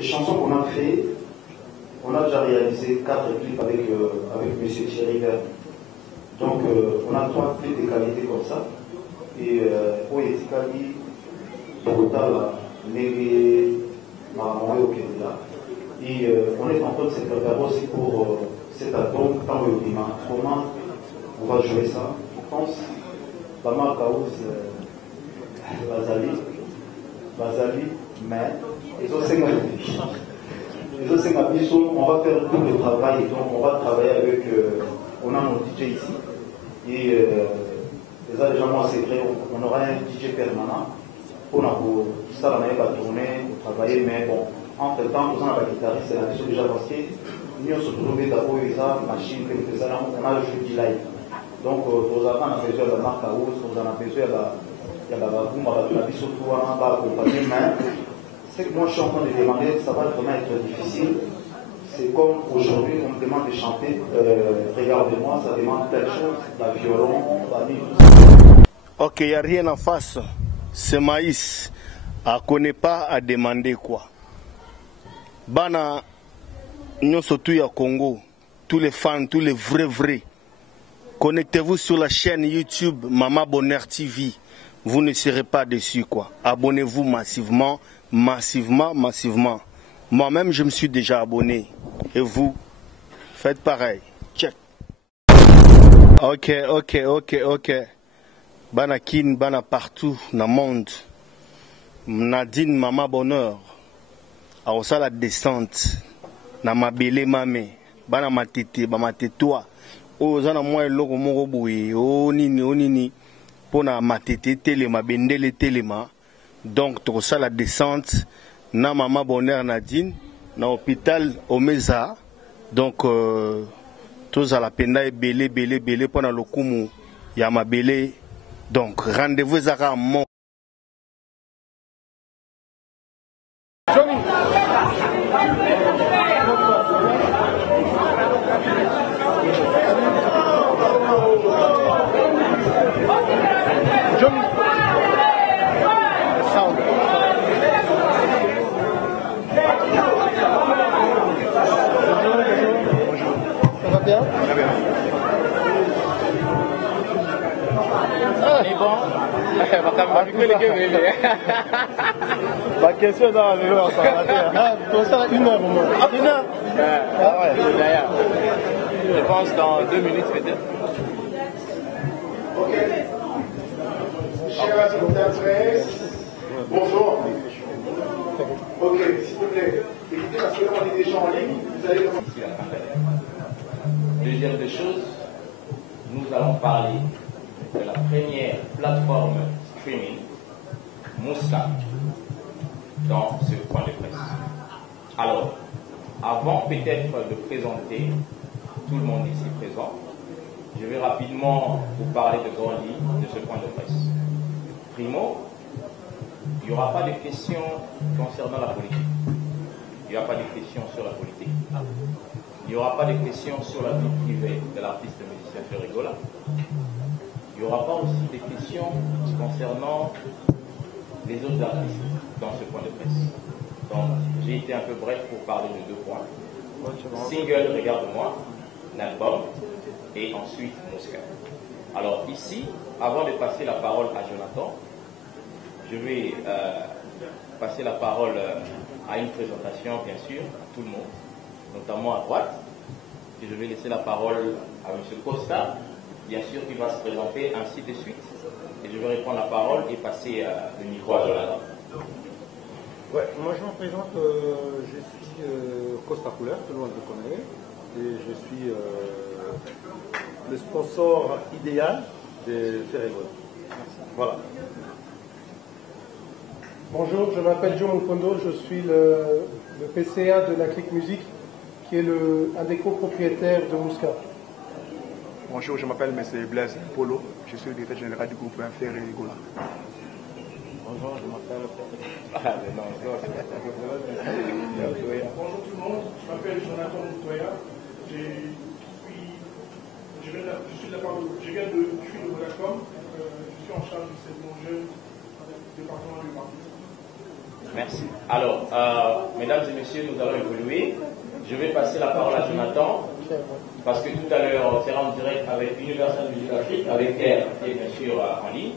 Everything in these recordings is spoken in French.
les chansons qu'on a créées, on a déjà réalisé 4 clips avec M. Thierry Verne. Donc, on a 3 clips de qualité comme ça. Et pour Etikali, Total, Négé, Maman au Kenya. Et on est en train de se préparer aussi pour cet album, dans le climat. Comment on va jouer ça? Je pense, Bama Kaouz, Bazali, mais ils ont 5 on va faire tout le travail. Donc, on va travailler avec, on a nos DJ ici. Et déjà, moi, c'est vrai, on aura un DJ permanent pour ça, on va tourner, pour travailler, mais bon, entre temps, nous avons la guitariste, c'est la mission déjà parce que nous sommes trouvés d'abord une machine, on a le jeu du live. Donc, nous avons besoin de la marque à hausse, nous avons besoin de la vie surtout, on va accompagner, mais ce que moi je suis en train de demander, ça va vraiment être difficile. C'est comme aujourd'hui, on me demande de chanter, regardez-moi, ça demande telle chose, la violon, la vie, tout ça. Ok, il n'y a rien en face. C'est Maïs. Elle ne connaît pas à demander quoi. Bana, nous surtout à Congo, tous les fans, tous les vrais. Connectez-vous sur la chaîne YouTube Mama Bonheur TV. Vous ne serez pas déçus quoi. Abonnez-vous massivement. Moi-même, je me suis déjà abonné. Et vous, faites pareil. Check. Ok. Bana kin, bana partout dans le monde. Nadine, Mama Bonheur. A ça la descente. Na mabele mame. Bana matete, bama tetwa. O zana moi loko moko boye. O nini. Pona matete telema, bendele telema. Donc, tout ça la descente. Na Mama Bonheur Nadine. Na hôpital Omeza. Donc, tout ça la penda est belé. Pendant le kumu. Yama belé. Donc, rendez-vous à mon. Johnny. Sound. Ça va bien? Très bien. Ma question est dans la vélo, on s'en va pour ça, 1 heure au moins. 1 heure? Ah ouais, d'ailleurs. Je pense dans 2 minutes peut-être. Ok. Chers auditeurs, bonjour. Ok, s'il vous plaît. Écoutez, parce que là, on est déjà en ligne. Vous allez commencer. Deuxième des choses, nous allons parler de la première plateforme streaming, Moussa, dans ce point de presse. Alors, avant peut-être de présenter tout le monde ici présent, je vais rapidement vous parler de grandes lignes de ce point de presse. Primo, il n'y aura pas de questions concernant la politique. Il n'y aura pas de questions sur la politique. Il n'y aura pas de questions sur la vie privée de l'artiste musicien Ferrigola. Il n'y aura pas aussi des questions concernant les autres artistes dans ce point de presse. Donc, j'ai été un peu bref pour parler de 2 points. Single, regarde-moi, l'album, et ensuite Mosca. Alors ici, avant de passer la parole à Jonathan, je vais passer la parole à une présentation, bien sûr, à tout le monde, notamment à droite. Et je vais laisser la parole à M. Costa, bien sûr, qui va se présenter ainsi de suite. Et je vais reprendre la parole et passer le micro à Jonathan. Ouais, moi je me présente, je suis Costa Couleur, tout le monde me connaît, et je suis le sponsor idéal de Ferrigola. Voilà. Bonjour, je m'appelle Joe Mukondo, je suis le PCA de la Click Music, qui est un des copropriétaires de Mouska. Bonjour, je m'appelle M. Blaise Polo, je suis le directeur général du groupe Ferrigola. Bonjour, je m'appelle Bonjour tout le monde, je m'appelle Jonathan Moutoya, je suis de Vodacom, je suis en charge du segment jeune du département du marketing. Merci. Alors, mesdames et messieurs, nous allons évoluer. Je vais passer la parole à Jonathan, parce que tout à l'heure, on sera en direct avec Universal Music Afrique, avec Claire, qui est bien sûr en ligne,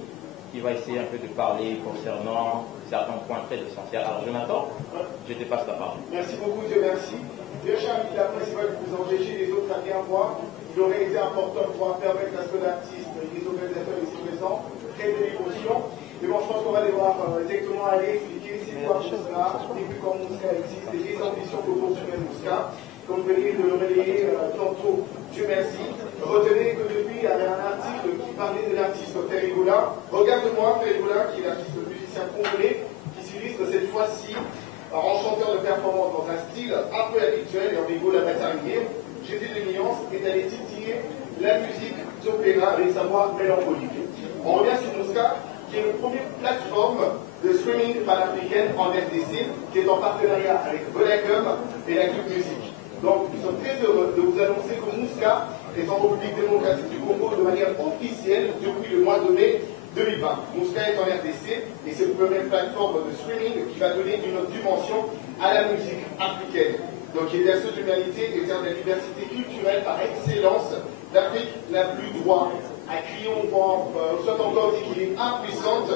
qui va essayer un peu de parler concernant certains points très essentiels. Alors, Jonathan, je te passe la parole. Merci beaucoup, Dieu merci. Dieu cher, il apprécie de vous engager les autres à bien voir. Il aurait été important de pouvoir permettre à ce que l'artiste, les organisateurs ici présents, créent de l'émotion. Mais bon, je pense qu'on va devoir directement aller expliquer c'est quoi Mouska, depuis quand Mouska existe, et les ambitions autour du même Mouska. Comme vous venez de le relayer tantôt, Dieu merci. Retenez que depuis, il y avait un article qui parlait de l'artiste Ferrigola. Regarde-moi, Ferrigola, qui est l'artiste musicien congolais, qui s'illustre cette fois-ci en chanteur de performance dans un style un peu habituel, et en bégo la bataille. Jésus de nuance est allé titiller la musique d'opéra avec sa voix mélancolique. On revient sur Mouska, qui est une première plateforme de streaming panafricaine en RDC, qui est en partenariat avec Vodacom et la Club Musique. Donc, nous sommes très heureux de vous annoncer que Mouska est en République démocratique du Congo de manière officielle depuis le mois de mai 2020. Mouska est en RDC et c'est une première plateforme de streaming qui va donner une autre dimension à la musique africaine. Donc, il est la seule humanité et de la diversité culturelle par excellence d'Afrique la plus droite. À Crillon, soit encore dit qu'il est impuissante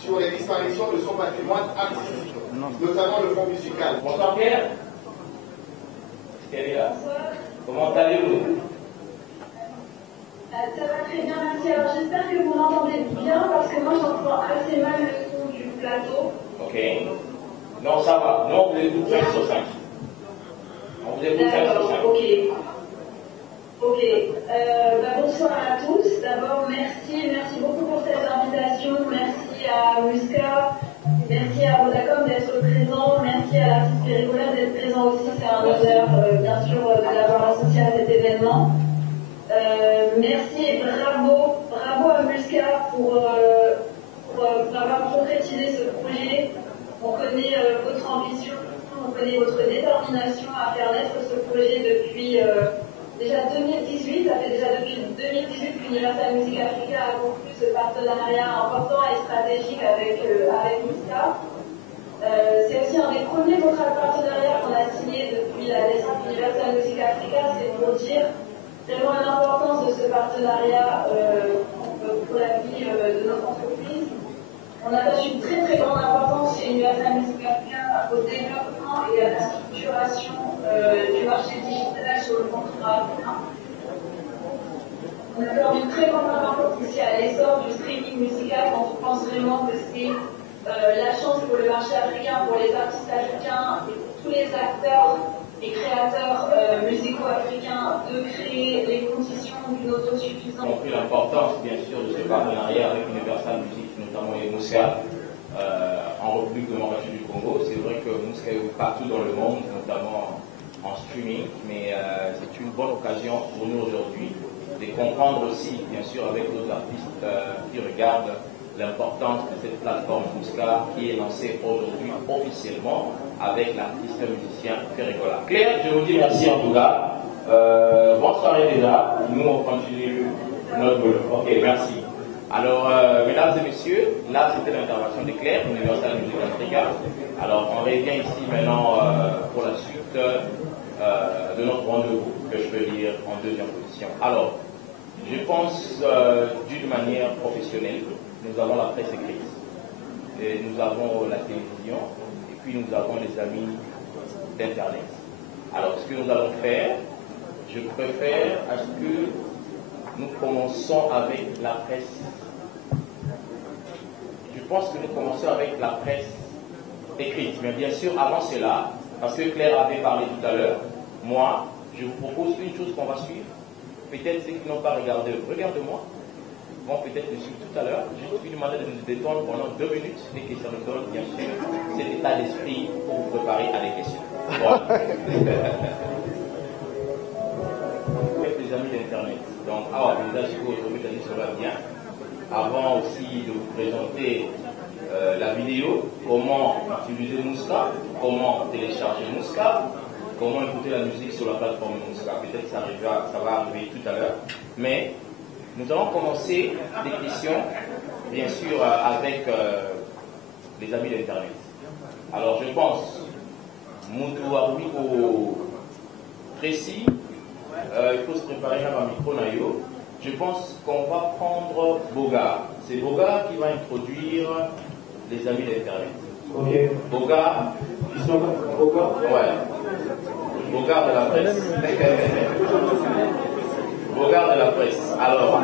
sur la disparition de son patrimoine artistique, notamment le fond musical. Bonsoir Pierre. Comment allez-vous? Ça va très bien, merci. Alors j'espère que vous m'entendez bien parce que moi j'entends assez mal le son du plateau. Ok. Non, ça va. Non, vous écoutez 5 sur 5. On vous écoute 5 sur 5. Ok. Ok. Bonsoir à tous. D'abord, merci beaucoup pour cette invitation. Merci à Mouska. Merci à Vodacom d'être présent, merci à l'artiste Ferrigola d'être présent aussi, c'est un honneur bien sûr de l'avoir associé à cet événement. Merci et bravo à Mouska pour avoir concrétisé ce projet. On connaît votre ambition, on connaît votre détermination à faire naître ce projet depuis déjà 2018, ça fait déjà depuis 2018 qu'Universal Music Africa a conclu ce partenariat important et stratégique avec Mouska. C'est aussi un des premiers contrats de partenariat qu'on a signé depuis la naissance d'Universal Music Africa, c'est pour dire vraiment l'importance de ce partenariat pour la vie de notre entreprise. On attache une très grande importance chez Universal Music Africa au développement et à la structuration du marché digital sur le continent africain. On accorde une très grande importance ici à l'essor du streaming musical quand on pense vraiment que c'est la chance pour le marché africain, pour les artistes africains et pour tous les acteurs et créateurs musicaux africains de créer les conditions d'une autosuffisance. On a compris l'importance, bien sûr, de ce partenariat avec Universal Music, notamment les Mouska, en République démocratique du Congo. C'est vrai que Mouska est partout dans le monde, notamment en streaming, mais c'est une bonne occasion pour nous aujourd'hui de comprendre aussi, bien sûr, avec nos artistes qui regardent l'importance de cette plateforme Mouska qui est lancée aujourd'hui officiellement avec l'artiste musicien Ferrigola. Claire, je vous dis merci en tout cas. Bonne soirée déjà. Nous, on continue notre boulot. Ok, merci. Alors, mesdames et messieurs, là c'était l'intervention de Claire, Universal Music Africa. Alors, on revient ici maintenant pour la suite de notre rendez-vous, que je peux lire en deuxième position. Alors, je pense d'une manière professionnelle, nous avons la presse écrite, et nous avons la télévision, et puis nous avons les amis d'Internet. Alors, ce que nous allons faire, je préfère à ce que nous commençons avec la presse. Je pense que nous commençons avec la presse écrite. Mais bien sûr, avant cela, parce que Claire avait parlé tout à l'heure, moi, je vous propose une chose qu'on va suivre. Peut-être ceux qui n'ont pas regardé, regardez-moi, vont peut-être me suivre tout à l'heure. Je suis demandé de nous détendre pendant 2 minutes et que ça nous donne, bien sûr, cet état d'esprit pour vous préparer à des questions. Voilà. Avec les amis d'Internet. Donc, déjà, je vous aujourd'hui, ça va bien. Avant aussi de vous présenter la vidéo, comment utiliser Mouska, comment télécharger Mouska, comment écouter la musique sur la plateforme Mouska. Peut-être que ça va arriver tout à l'heure. Mais nous allons commencer des questions, bien sûr, avec les amis d'Internet. Alors je pense, Moutou Abouiko précis, il faut se préparer à un micro naïo. Je pense qu'on va prendre Boga. C'est Boga qui va introduire les amis d'Internet. Ok. Boga. Boga. Ouais. Boga de la presse. Boga de la presse. Alors.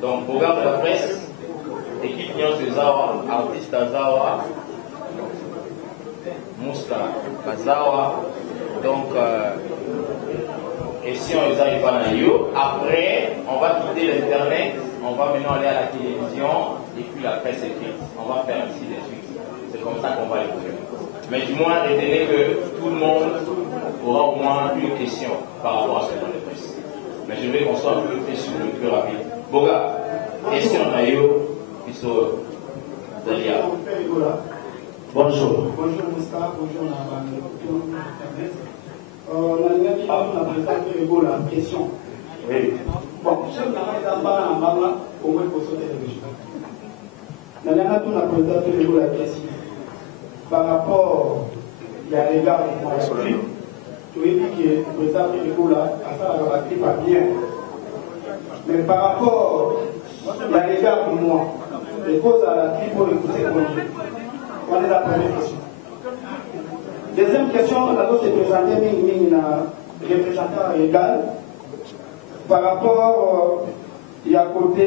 Donc, Boga de la presse, équipe Nyon Zawa, artiste Zawa, Mousta Zawa. Donc, et si on les arrive à Nayo, après, on va quitter l'Internet, on va maintenant aller à la télévision et puis la presse écrite. On va faire ainsi de suite. C'est comme ça qu'on va évoluer. Mais du moins, retenez que tout le monde aura au moins une question par rapport à ce point de presse. Mais je vais qu'on soit un peu plus rapide. Boga, question Nayo, puis sur Dalia. Bonjour. Bonjour Moussa, bonjour la question. Oui. Bon, je suis la question. Par rapport à l'égard de clip, tu as dit que le président de la clip va bien. Mais par rapport à l'égard de moi, je pose à la clip pour écouter on est la première question. Deuxième question, on a se présenter un représentant égal par rapport à côté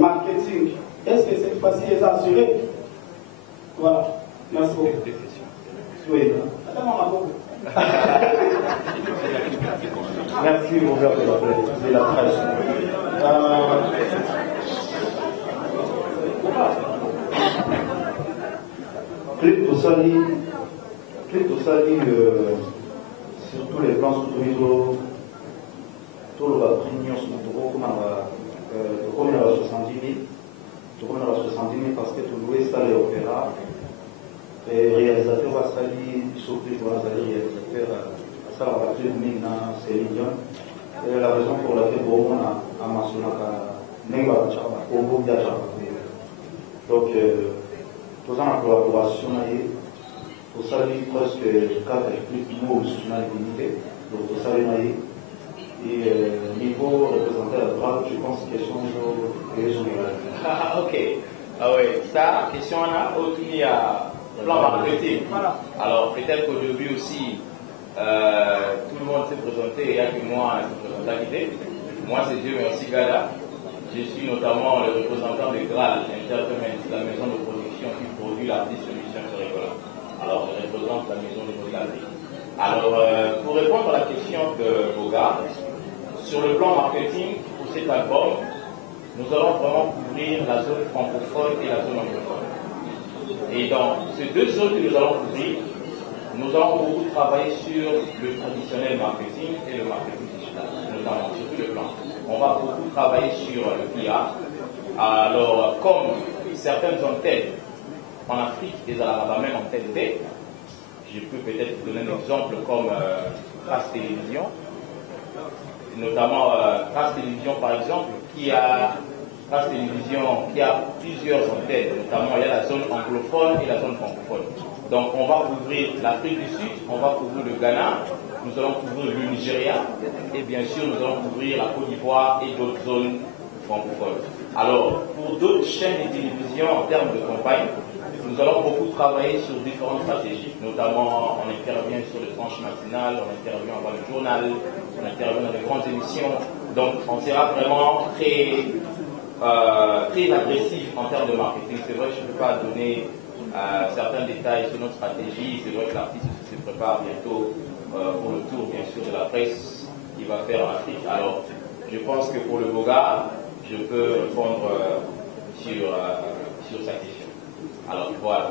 marketing. Est-ce que cette fois-ci est assuré? Voilà. Merci beaucoup. Oui. Merci, Robert de la presse. Clip Tosali, sur tous les plans sur tout le réunion sur comme on a 70 000 parce que tout louer ça les opéras et réalisateur va salir surpris pour la réalisateur ça va faire maintenant c'est million et la raison pour laquelle on a mentionné donc tous en collaboration pour ça presque 4 clips nous sur la dignité donc pour ça et niveau représenté à droite je pense que question ok. Ah ouais, ça, question là, il y a plan marketing. Alors peut-être qu'au début aussi, tout le monde s'est présenté, il n'y a que moi qui présente l'idée. Moi c'est Dieu merci Gala. Je suis notamment le représentant de Graal Entertainment, la maison de production qui produit l'artiste Lucien Ferregola. Alors je représente la maison de production. Alors pour répondre à la question de Boga, sur le plan marketing, pour cet album, nous allons vraiment couvrir la zone francophone et la zone anglophone. Et dans ces deux zones que nous allons couvrir, nous allons beaucoup travailler sur le traditionnel marketing et le marketing digital, notamment sur tout le plan. On va beaucoup travailler sur le PR. Alors, comme certaines antennes en Afrique et à même antenne T, je peux peut-être vous donner un exemple comme France Télévision, notamment France Télévision par exemple, qui a plusieurs antennes, notamment il y a la zone anglophone et la zone francophone. Donc on va couvrir l'Afrique du Sud, on va couvrir le Ghana, nous allons couvrir le Nigeria et bien sûr nous allons couvrir la Côte d'Ivoire et d'autres zones francophones. Alors pour d'autres chaînes de télévision en termes de campagne, nous allons beaucoup travailler sur différentes stratégies, notamment on intervient sur les tranches matinales, on intervient avant le journal, on intervient dans les grandes émissions, donc on sera vraiment très agressif en termes de marketing. C'est vrai que je ne peux pas donner certains détails sur notre stratégie. C'est vrai que l'artiste se prépare bientôt pour le tour, bien sûr, de la presse qu'il va faire en Afrique. Alors, je pense que pour le Boga, je peux répondre sur sa question. Alors, voilà.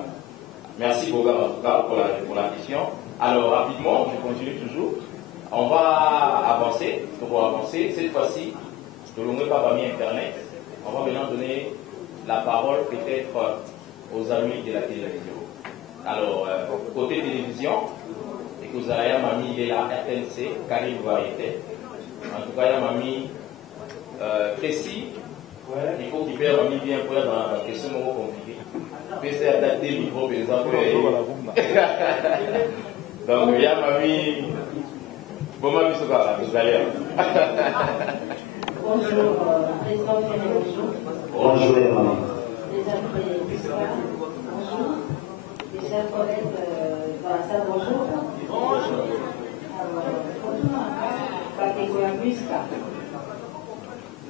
Merci Boga, en tout cas, pour la question. Alors, rapidement, je continue toujours. On va avancer. Cette fois-ci, de l'on pas mis Internet. On va maintenant donner la parole peut-être aux amis de la télévision. Alors, côté télévision, et que vous avez mamie, il est la RTNC, Karim Variété. En tout cas, il y a mamie précis, Il faut qu'il perde un bien pour dans la question compliquée. PC a daté le micro, par exemple. Donc, il y a mamie. Bon, mamie, c'est pas vous allez. Bonjour, président Ferré, bonjour. Bonjour, maman. Les amis bonjour. Les chers collègues dans la salle, bonjour. Bonjour. Alors, catégorie Musca.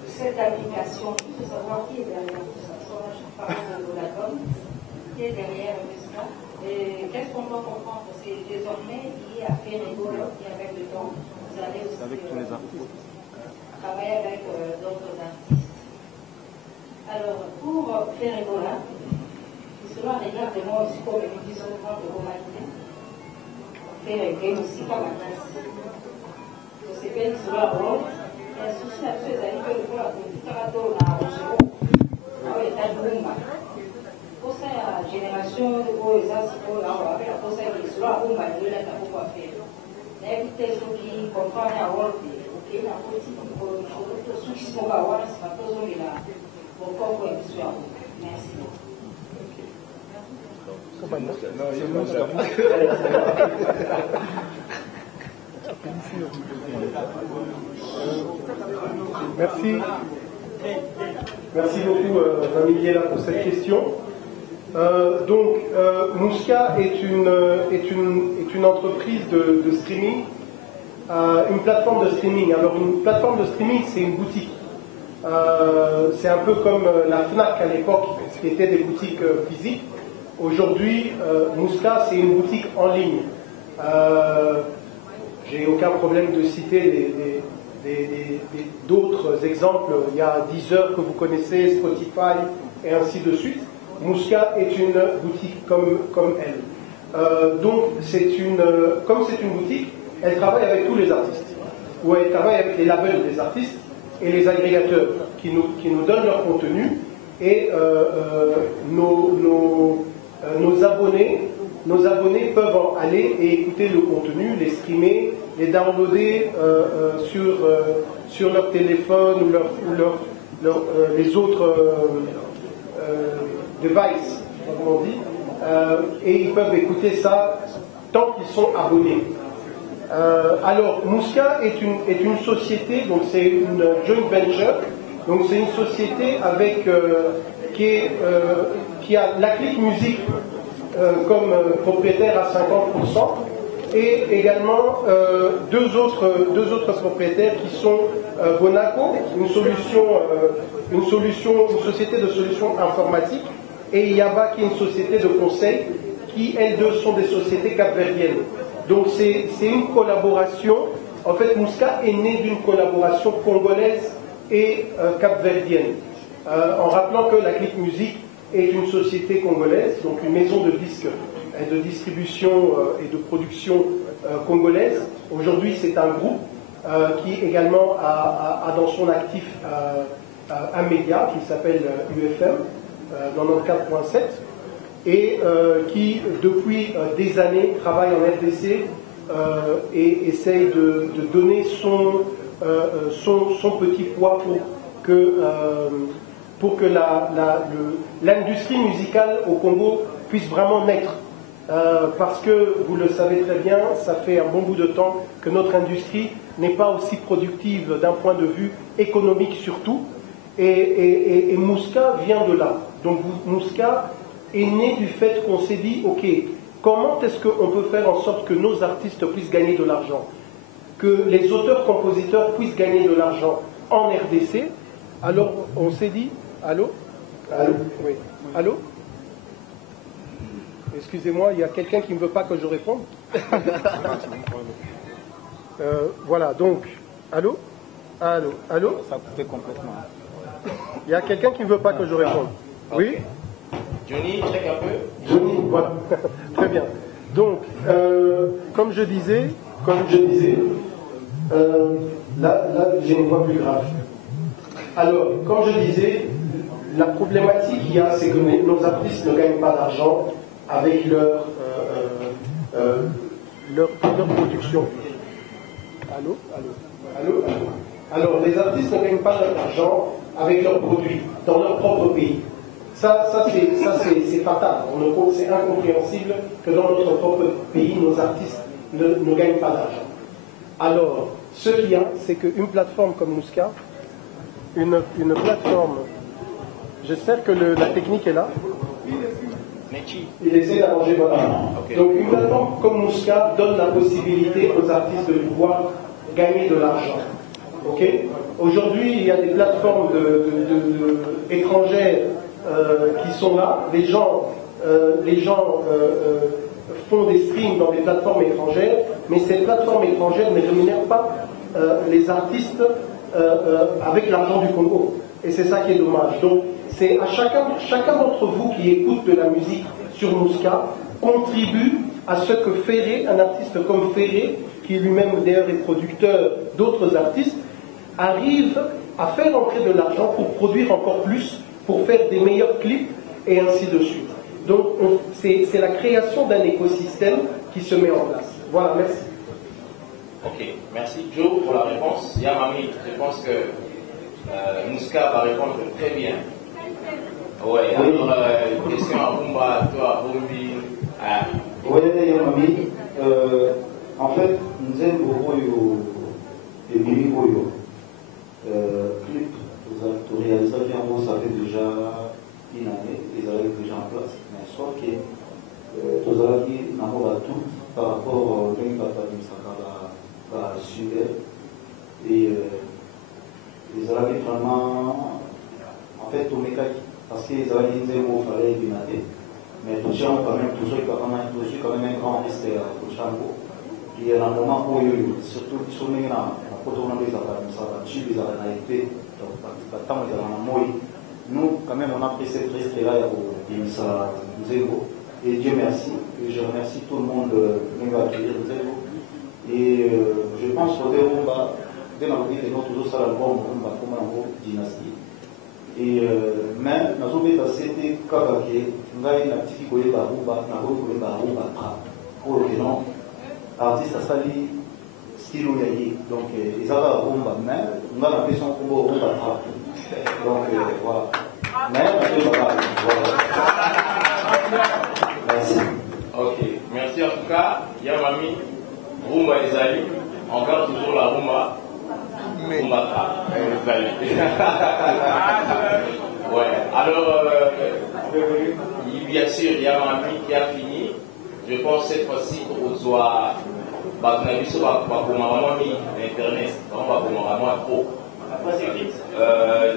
Cette application, il faut savoir qui est derrière tout ça. Je parle de Vodacom, qui est derrière Musca. Et qu'est-ce qu'on doit comprendre? C'est désormais lié à Ferrego, qui avec le temps, vous allez aussi avec tous les artistes. Travailler avec d'autres artistes. Alors, pour Ferrego, cela regarde moi aussi comme une vision de l'humanité. Ferrego aussi comme un artiste. C'est bien que cela rôle. Et un souci là-dessus, c'est que le voilà, le caractère n'a pas changé. Ah oui, t'as de l'humain. Pour ça, génération de gros exercices, pour la faire, pour ça, il y a un humain, il y a beaucoup à faire. Éviter ceux qui comprennent à rôle, ok, la politique, ceux qui sont à voir, c'est pas toujours là. Bon, comme vous avez merci. Merci. Merci beaucoup, Miguel, pour cette question. Musca est une entreprise de streaming, une plateforme de streaming. Alors, une plateforme de streaming, c'est une boutique. C'est un peu comme la Fnac à l'époque, qui était des boutiques physiques. Aujourd'hui, Musca, c'est une boutique en ligne. J'ai aucun problème de citer d'autres exemples. Il y a Deezer que vous connaissez, Spotify et ainsi de suite. Musca est une boutique comme elle. Donc, comme c'est une boutique, elle travaille avec tous les artistes, ou elle travaille avec les labels des artistes et les agrégateurs qui nous donnent leur contenu, et nos abonnés peuvent aller et écouter le contenu, les streamer, les downloader sur leur téléphone ou les autres devices, comme on dit, et ils peuvent écouter ça tant qu'ils sont abonnés. Alors, Musca est une société, donc c'est une joint venture, donc c'est une société qui a la Click Music comme propriétaire à 50%, et également deux autres propriétaires qui sont Bonaco, une société de solutions informatiques, et Yaba, qui est une société de conseil, qui elles deux sont des sociétés capverdiennes. Donc c'est une collaboration. En fait, Musca est né d'une collaboration congolaise et capverdienne. En rappelant que la Click Music est une société congolaise, donc une maison de disques et de distribution et de production congolaise. Aujourd'hui, c'est un groupe qui également a dans son actif un média qui s'appelle UFM 94.7 et qui, depuis des années, travaille en RDC et essaye de donner son petit poids pour que l'industrie musicale au Congo puisse vraiment naître. Parce que, vous le savez très bien, ça fait un bon bout de temps que notre industrie n'est pas aussi productive d'un point de vue économique surtout, et Musca vient de là. Donc Musca est né du fait qu'on s'est dit, ok, comment est-ce qu'on peut faire en sorte que nos artistes puissent gagner de l'argent, que les auteurs-compositeurs puissent gagner de l'argent en RDC. Alors on s'est dit, allô? Allô? Oui. Allô? Excusez-moi, il y a quelqu'un qui ne veut pas que je réponde. Voilà, donc, allô? Allô? Allô? Ça a coupé complètement. Il y a quelqu'un qui ne veut pas que je réponde. Oui? Johnny, check un peu. Johnny, voilà. Très bien. Donc, comme je disais, là j'ai une voix plus grave. Alors, comme je disais, la problématique qu'il y a, c'est que nos artistes ne gagnent pas d'argent avec leur production. Allô? Allô? Allô? Allô? Alors, les artistes ne gagnent pas d'argent avec leurs produits. dans leur propre pays. Ça c'est fatal. C'est incompréhensible que dans notre propre pays, nos artistes ne gagnent pas d'argent. Alors, ce qu'il y a, c'est qu'une plateforme comme Mouska, une plateforme, j'espère que la technique est là. Il essaie d'arranger, voilà. Donc une plateforme comme Mouska donne la possibilité aux artistes de pouvoir gagner de l'argent. Aujourd'hui, il y a des plateformes étrangères qui sont là. Les gens font des streams dans des plateformes étrangères, mais ces plateformes étrangères ne rémunèrent pas les artistes avec l'argent du Congo. Et c'est ça qui est dommage. Donc, c'est à chacun d'entre vous qui écoute de la musique sur Mouska, contribue à ce que Ferré, un artiste comme Ferré, qui lui-même d'ailleurs est producteur d'autres artistes, arrive à faire entrer de l'argent pour produire encore plus, pour faire des meilleurs clips et ainsi de suite. Donc c'est la création d'un écosystème qui se met en place. Voilà, merci. Ok, merci Joe pour la réponse. Yamami, je pense que Mouska va répondre très bien. Oui, alors question à Bumba, toi, Bumbi. Oui, Yamami, en fait, nous avons beaucoup de mini-boyo. Clip, vous réalisez bien, ça fait déjà une année, ils avaient déjà en place. Mais soit que vous avez tout par rapport au Sud et ils avaient vraiment en fait tout mécanique parce qu'ils avaient dit que vous fallait éliminer mais tout ça quand même un grand risque au Chambo qui est un moment où surtout sur les nous quand même on a pris cette risque là pour et Dieu merci et je remercie tout le monde de nous accueillir et je pense que dès la vie de notre album comme un dynastie et mais nous avons été capables ngai na tiki koyeba rumba na koyeba rumba trap pour le nom artiste asali style yayi donc ils avaient rumba mais on a la question pour rumba trap donc voilà mais voilà merci. Ok, merci en tout cas Yamami. Rumba Ezali, on garde toujours la rumba. Rumba trap Ezali. Ouais, alors bien sûr, il y a un ami qui a fini. Je pense cette fois-ci qu'on soit Internet,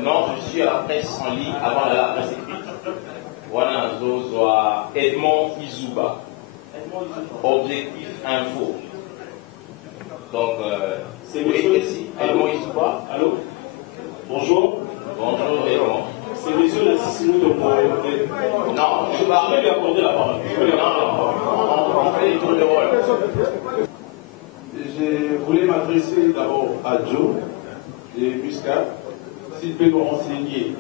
non, je suis à la presse en ligne avant la presse écrite. Voilà, Edmond Izuba. Objectif Info. Donc, c'est monsieur Edmond Izuba. Allô? Bonjour. Bonjour, Edmond. C'est monsieur le Sissimou de Mohamed. Non, je vais lui accorder la parole. Non, on fait tout le rôle. Je voulais m'adresser d'abord à Joe et Muscat, s'il peut nous renseigner.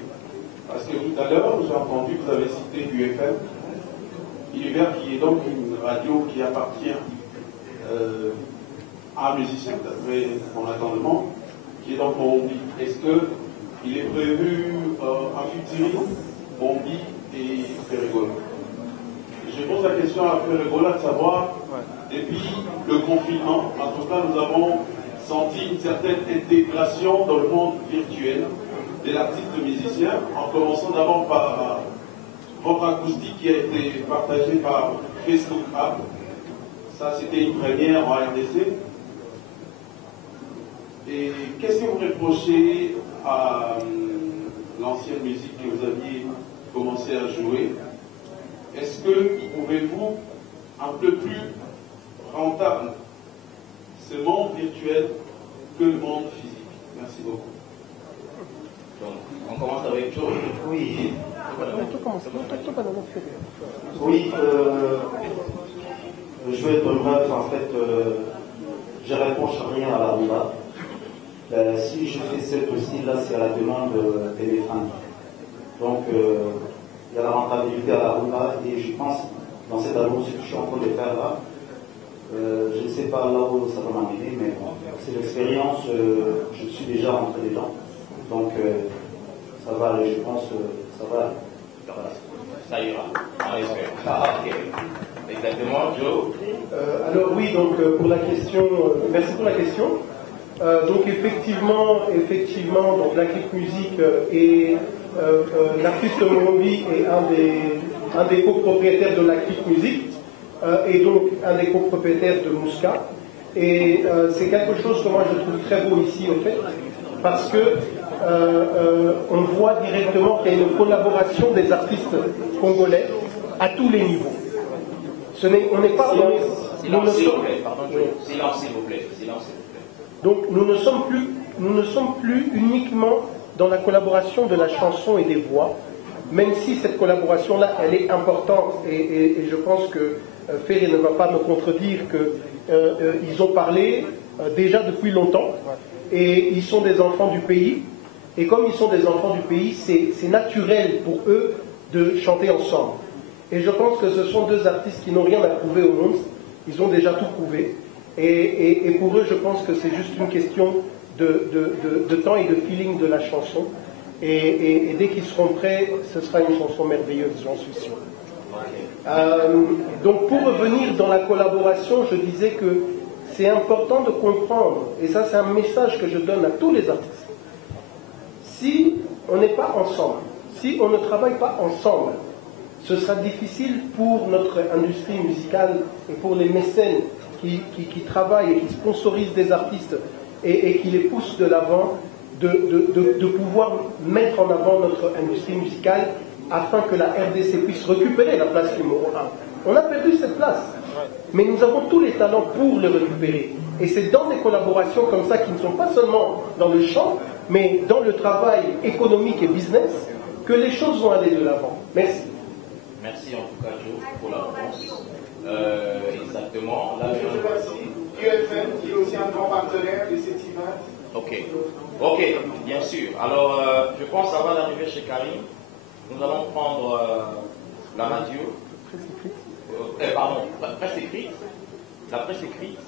Parce que tout à l'heure, j'ai entendu que vous avez cité UFM, Univers qui est donc une radio qui appartient à un musicien, d'après mon entendement, qui est donc Bombi. Est-ce qu'il est prévu un futur Bombi et Ferregola? Je pose la question à Ferregola de savoir, depuis le confinement, en tout cas, nous avons senti une certaine intégration dans le monde virtuel de l'artiste musicien, en commençant d'abord par votre acoustique qui a été partagée par Facebook App. Ça, c'était une première en RDC. Et qu'est-ce que vous reprochez à l'ancienne musique que vous aviez commencé à jouer? Est-ce que pouvez-vous un peu plus rentable ce monde virtuel que le monde physique? Merci beaucoup. Donc, on commence avec Joe. Oui. Oui, je vais être bref. En fait, je réponds rien à la rumba. Si je fais cette aussi-là, c'est à la demande des fans. Donc, il y a la rentabilité à la rumba et je pense, dans cet album, ce que je suis en train de faire là, je ne sais pas là où ça va m'amener, mais c'est l'expérience, je suis déjà rentré dedans. Donc, ça va aller, je pense que ça va aller. Voilà. Ça ira, on espère. Ah, ok. Exactement, Joe. Alors oui, donc pour la question, merci pour la question. Donc effectivement, donc la Click Music et l'artiste Morombi est un des copropriétaires de la Click Music et donc un des copropriétaires de Mouska. Et c'est quelque chose que moi je trouve très beau ici au fait, parce que on voit directement qu'il y a une collaboration des artistes congolais à tous les niveaux. On n'est pas. Silence, s'il vous plaît. Pardon, silence, s'il vous plaît. Silence, s'il vous plaît. Donc nous ne sommes plus uniquement dans la collaboration de la chanson et des voix, même si cette collaboration-là, elle est importante, et je pense que Ferry ne va pas me contredire qu'ils ont parlé déjà depuis longtemps, et ils sont des enfants du pays, et comme ils sont des enfants du pays, c'est naturel pour eux de chanter ensemble. Et je pense que ce sont deux artistes qui n'ont rien à prouver au monde, ils ont déjà tout prouvé, et pour eux, je pense que c'est juste une question de temps et de feeling de la chanson. Et dès qu'ils seront prêts, ce sera une chanson merveilleuse, j'en suis sûr. Donc pour revenir dans la collaboration, je disais que c'est important de comprendre, et ça c'est un message que je donne à tous les artistes. Si on n'est pas ensemble, si on ne travaille pas ensemble, ce sera difficile pour notre industrie musicale et pour les mécènes qui travaillent et qui sponsorisent des artistes et qui les poussent de l'avant, de pouvoir mettre en avant notre industrie musicale afin que la RDC puisse récupérer la place numéro 1. On a perdu cette place, mais nous avons tous les talents pour le récupérer. Et c'est dans des collaborations comme ça qui ne sont pas seulement dans le chant, mais dans le travail économique et business, que les choses vont aller de l'avant. Merci. Merci en tout cas, Joe, pour la réponse. Exactement. Là, UFM, qui est aussi un grand partenaire de cet event. Ok, bien sûr. Alors, je pense avant d'arriver chez Karim, nous allons prendre la radio. Presse écrite. La presse écrite.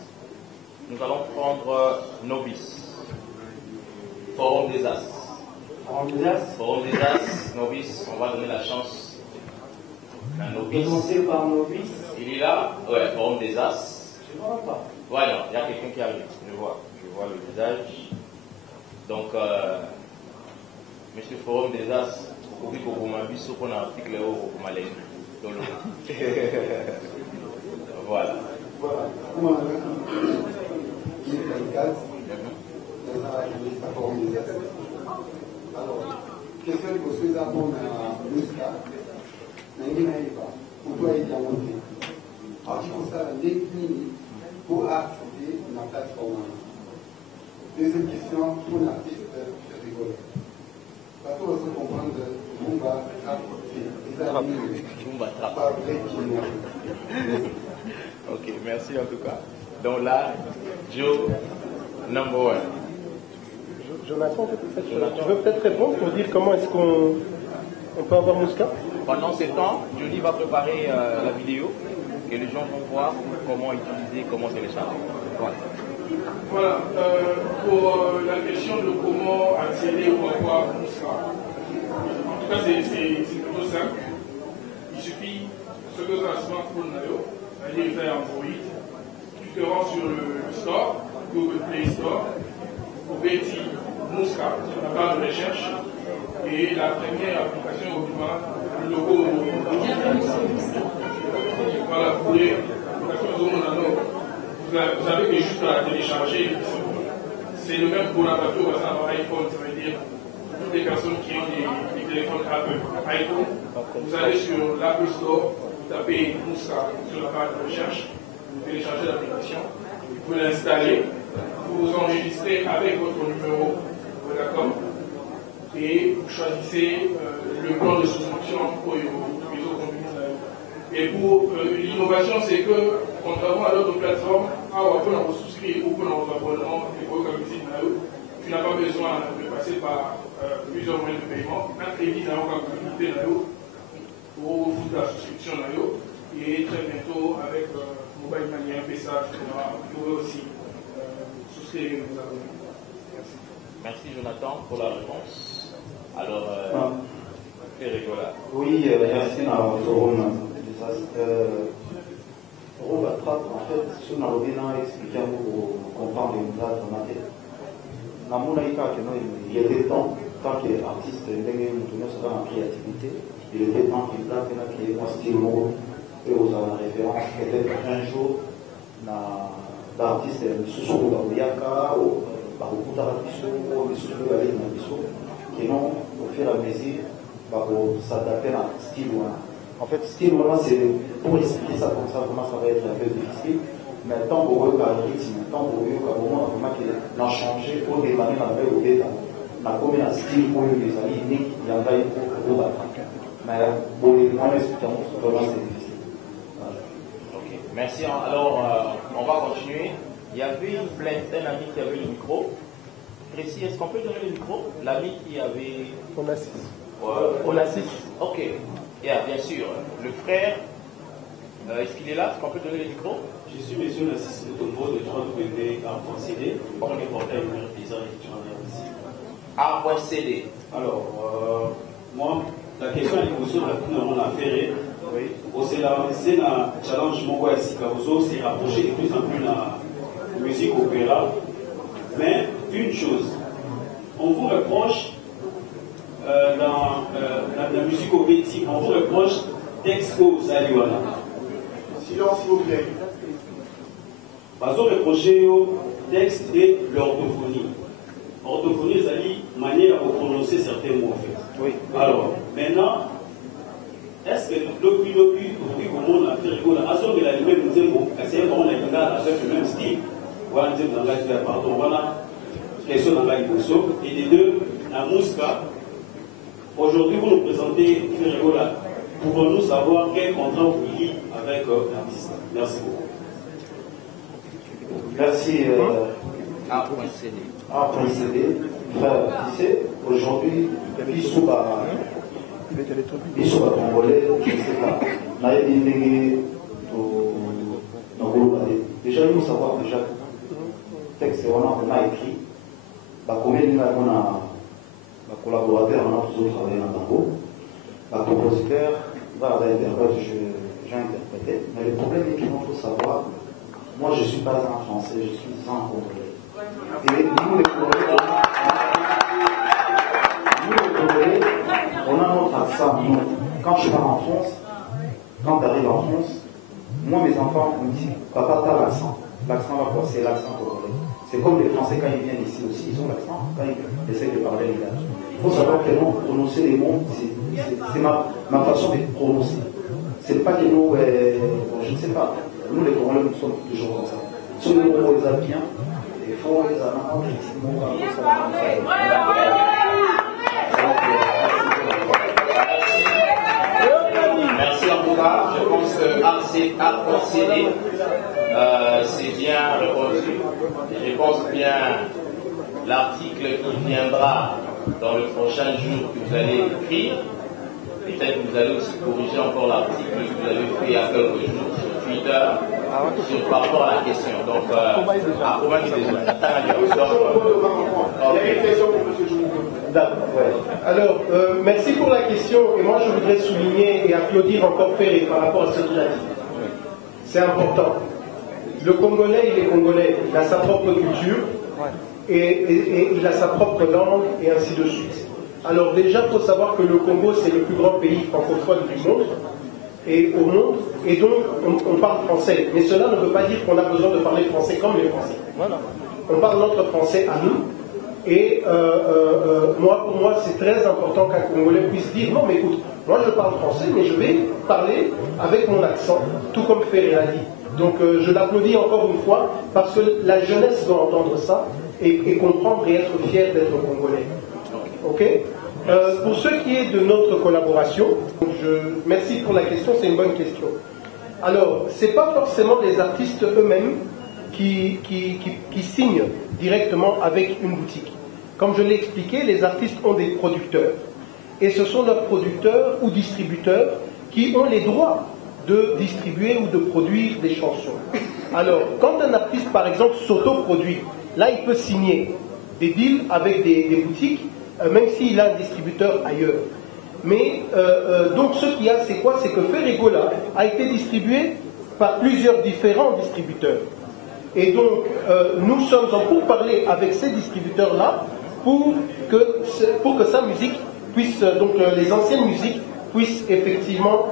Nous allons prendre Novice. Forum des As. Forum des As, Novice. On va donner la chance. Un novice. Commencer par Novice. Il est là. Ouais, Forum des As. Je ne vois pas. Ouais, non, il y a quelqu'un qui arrive. Je vois le visage. Donc, Monsieur Forum des As, vous pouvez vous m'aviser sur un article au Malais. Voilà. Voilà. Alors, question que vous avez à Mouska, pour toi, il y a monté. Alors, il faut ça, l'équilibre pour accéder à la plateforme. Deuxième question pour l'artiste rigolo. Parce qu'on se comprendre que Mumba Ok, merci en tout cas. Donc là, Joe, number one. Jonathan, tu veux peut-être répondre pour dire comment est-ce qu'on peut avoir Mouska? Pendant ce temps, Johnny va préparer la vidéo et les gens vont voir comment utiliser, comment télécharger. Voilà, pour la question de comment accéder ou avoir Mouska, en tout cas c'est plutôt simple. Il suffit, ce que un smartphone, c'est-à-dire il fait Android, tu te rends sur le store, Google Play Store, pour Betty Mouska, sur la barre de recherche, et la première application au le logo. Voilà, pour les applications vous avez que juste à la télécharger. C'est le même pour la voiture, par exemple, iPhone, ça veut dire toutes les personnes qui ont des téléphones Apple, iPhone, vous allez sur l'Apple Store, vous tapez Mouska sur la barre de recherche, vous téléchargez l'application, vous l'installez, vous vous enregistrez avec votre numéro, d'accord, et vous choisissez le plan de souscription pour les autres contenus. Et pour l'innovation, c'est que, contrairement à d'autres plateformes, on peut souscrire ou pour notre abonnement et pour le musique, tu n'as pas besoin de passer par plusieurs moyens de paiement. Un crédit n'a aucune communauté pour la souscription. Et très bientôt, avec Mobile Money, M-Pesa, etc., vous pouvez aussi souscrire et vous abonner. Merci Jonathan pour la réponse. Alors, Ferregola. Oui, merci à Forum. Forum attrape, en fait, ce qu'on a expliqué pour comprendre les méthodes de la tête. Il y a des temps, tant qu'il est artiste, il y a en créativité, il y a des temps qu'il a créé un style et aux références, peut-être un jour, l'artiste est sous le Yaka, ou par le Koutarabiso, ou le sous le Nabiso, qui non, au fur et à mesure, pour s'adapter à un style. En fait, style, c'est pour expliquer ça comme ça, comment ça va être un peu difficile. Mais tant pour eux, par rythme, tant pour eux, par moment, vraiment qu'il a changé pour dépanner la vraie ou l'état. On a comme un style pour eux, les amis, uniques, il y en a eu pour battre. Mais pour les points, vraiment, c'est difficile. Ok, merci. Alors, on va continuer. Il y avait une plainte, un ami qui avait le micro. Précis, est-ce qu'on peut donner le micro? L'ami qui avait. On a 6. On a 6. Ok, yeah, bien sûr. Le frère, est-ce qu'il est là? Est-ce qu'on peut donner le micro? Je suis monsieur Nassis de Tombo de 3W A.CD. On est portail des arts électroniques aussi. A.CD. Alors, moi, la question est posée sur la on a fait. Oui. C'est un challenge mon gars ici, c'est rapproché de plus en plus la musique opéra. Mais une chose, on vous reproche dans la musique opérative, on vous reproche d'expo Zaliwana. Silence, s'il vous plaît. Parce qu'on reproche au texte et l'orthophonie. Orthophonie, c'est-à-dire manière de prononcer certains mots en fait. Oui. Alors, maintenant, est-ce que depuis comment on a fait rigoler, à ce moment-là, le même tempo, c'est comment on a gardé avec le même style. Voilà, dans la pardon, voilà, question dans la émotion. Et les deux, la Mouska. Aujourd'hui, vous nous présentez Ferregola. Pouvons-nous savoir quel contrat vous liez avec l'artiste? Merci beaucoup. Merci. A.CD. A.CD. Frère, tu sais, aujourd'hui, Bissouba Congolais, je ne sais pas. Déjà, il faut savoir déjà que le texte qu'on a écrit, combien on a collaborateur, on a toujours travaillé dans Tango. Le compositeur, j'ai interprété. Mais le problème est qu'il faut savoir, moi je ne suis pas un Français, je suis un Congolais. Et nous les Congolais, on a notre accent. Nous, quand je pars en France, quand tu arrives en France, moi mes enfants me disent, papa, t'as l'accent. L'accent là quoi, c'est l'accent congolais. C'est comme les Français quand ils viennent ici aussi, ils ont l'accent, quand ils essaient de parler les gars. Il faut savoir que non, prononcer les mots, c'est ma façon de prononcer. C'est pas que nous, je ne sais pas, nous les Congolais, nous sommes toujours comme ça. Si nous on les a bien, il faut les avoir effectivement comme ça. Merci en tout cas. Je pense que A.CD, c'est bien répondu. Je pense bien l'article qui viendra dans le prochain jour que vous allez écrire. Peut-être que vous allez aussi corriger encore l'article que vous avez fait il y a quelques jours sur Twitter par rapport à la question. Donc, Alors, merci pour la question. Et moi, je voudrais souligner et applaudir encore Ferré par rapport à ce qu'il a dit. C'est important. Le Congolais, il est Congolais. Il a sa propre culture et il a sa propre langue et ainsi de suite. Alors déjà, il faut savoir que le Congo, c'est le plus grand pays francophone du monde et au monde, et donc on parle français. Mais cela ne veut pas dire qu'on a besoin de parler français comme les Français. Voilà. On parle notre français à nous. Et pour moi, c'est très important qu'un Congolais puisse dire non, mais écoute, moi je parle français, mais je vais parler avec mon accent, tout comme Ferré l'a dit. Donc je l'applaudis encore une fois parce que la jeunesse doit entendre ça et comprendre et être fier d'être Congolais. Ok. Pour ce qui est de notre collaboration, merci pour la question, c'est une bonne question. Alors, ce n'est pas forcément les artistes eux-mêmes qui signent directement avec une boutique. Comme je l'ai expliqué, les artistes ont des producteurs. Et ce sont leurs producteurs ou distributeurs qui ont les droits de distribuer ou de produire des chansons. Alors, quand un artiste, par exemple, s'autoproduit, là, il peut signer des deals avec des boutiques même s'il a un distributeur ailleurs. Mais donc ce qu'il y a, c'est quoi? C'est que Ferregola a été distribué par plusieurs différents distributeurs. Et donc nous sommes en pourparlers avec ces distributeurs-là pour que sa musique puisse, donc les anciennes musiques puissent effectivement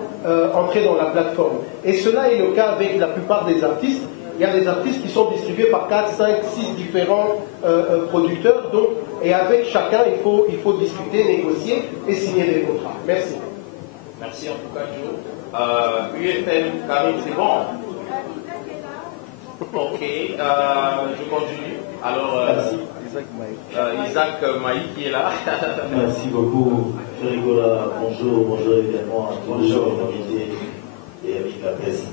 entrer dans la plateforme. Et cela est le cas avec la plupart des artistes. Il y a des artistes qui sont distribués par 4, 5, 6 différents producteurs. Donc, et avec chacun, il faut discuter, négocier et signer des contrats. Merci. Merci en tout cas, Joe. UFM, Karim, c'est bon? Ok, je continue. Alors, Isaac Maï qui est là. Merci beaucoup, Ferregola. Bonjour également à tous les invités et amis de la presse.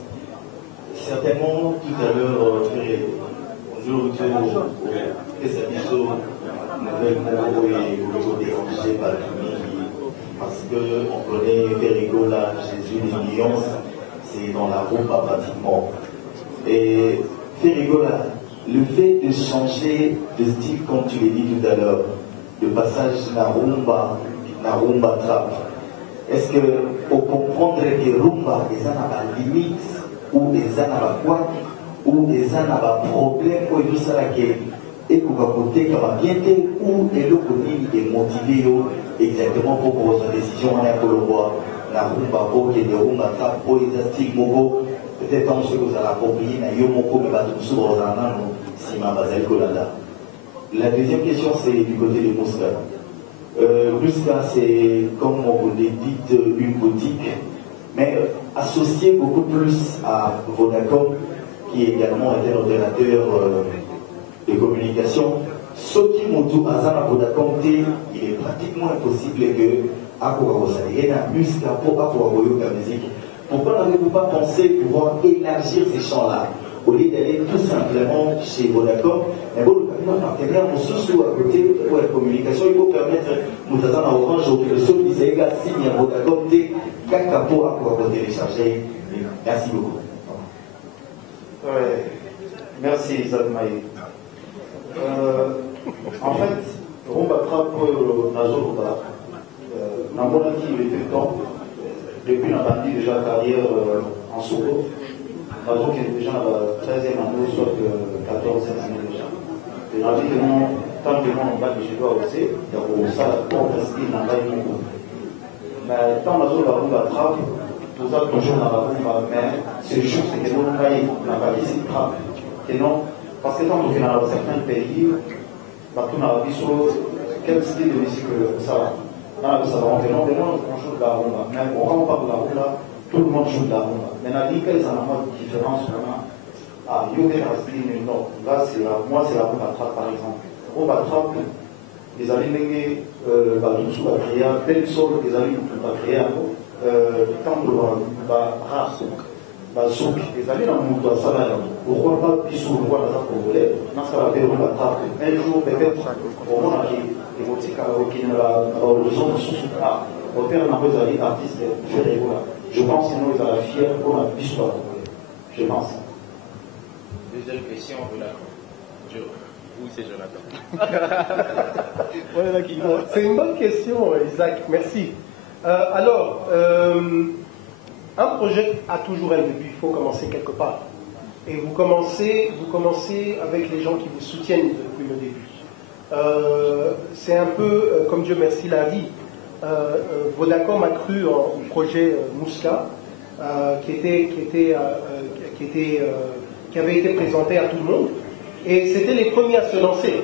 Certainement, tout à l'heure, bonjour aux Tessabiso, Nouvelle Congo et au niveau dérangé par parce qu'on connaît Ferregola, Jésus des millions, c'est dans la rumba pratiquement. Et Ferregola, le fait de changer de style, comme tu l'as dit tout à l'heure, le passage la rumba trap, est-ce que on comprendre que rumba, ils ont la limite, ou ils ont la quoi, ou ils ont la problème, ou tout ça là et qu'on va côté comme bien ou et le côté est motivé exactement pour prendre sa décision en Colombie, la rumba pour que les rumba trap pour les style mogo. Peut-être en ce que vous allez approprier, mais il y a mon coup, mais pas tout sur Rosanna, si ma basel Colada. La deuxième question, c'est du côté de Mouska. Mouska, c'est, comme on vous l'a dit, une boutique, mais associée beaucoup plus à Vodacom, qui est également un opérateur de communication. Ce qui m'entoure à Vodacom, il est pratiquement impossible que Mouska pour avoir la musique. Pourquoi n'avez-vous pas pensé pouvoir élargir ces champs-là au lieu d'aller tout simplement chez Vodacom? Mais bon, le partenaire, on se sous à côté de la communication, il faut permettre, nous attendons à Orange, au le seul qui s'est égal, signe à Vodacom, t'es caca pour pouvoir télécharger. Merci beaucoup. Ouais. Merci, Isaac Maï. En fait, Rumba Trap, Nazo Rumba, Namona qui il était temps. Depuis la bandi déjà carrière en solo, Nazo qui est déjà dans la 13e année, soit 14e année déjà. Et la vie tant que on va je dois aussi, il y a ça, pour rester dans la vie. Mais tant Nazo va Rumba Trap, tout ça toujours dans la rumba, mais c'est juste que nous n'avons pas ici trap. Parce que tant que dans certains pays, partout dans la vie, sur quel style de musique ça va. Dans ça va, on joue de la rumba. Mais quand on parle de la rumba, tout le monde joue de la rumba. Maintenant, il y a une différence vraiment. Ah, il y a un non. Là, moi, c'est la rumba trap, par exemple. Rumba trap, les amis, tout à créer, belle sol, les amis, tout à créer, tant de race, souk, les amis, dans le monde, ça va, pourquoi pas, puis sur le roi, là, pour voler, dans ce qu'on appelle rumba trap. Un jour, peut-être, au moins, et aussi qui ne la raison de sous-sous-là, au terme d'un peu d'artiste Ferregola. Je pense que nous, ils sont fiers pour la histoire. Je pense. Deuxième question, où c'est Jonathan? C'est une bonne question, Isaac. Merci. Alors, un projet a toujours un début. Il faut commencer quelque part. Et vous commencez avec les gens qui vous soutiennent depuis le début. C'est un peu, comme Dieu merci l'a dit, Vodacom a cru au projet Mouska, qui avait été présenté à tout le monde, et c'était les premiers à se lancer.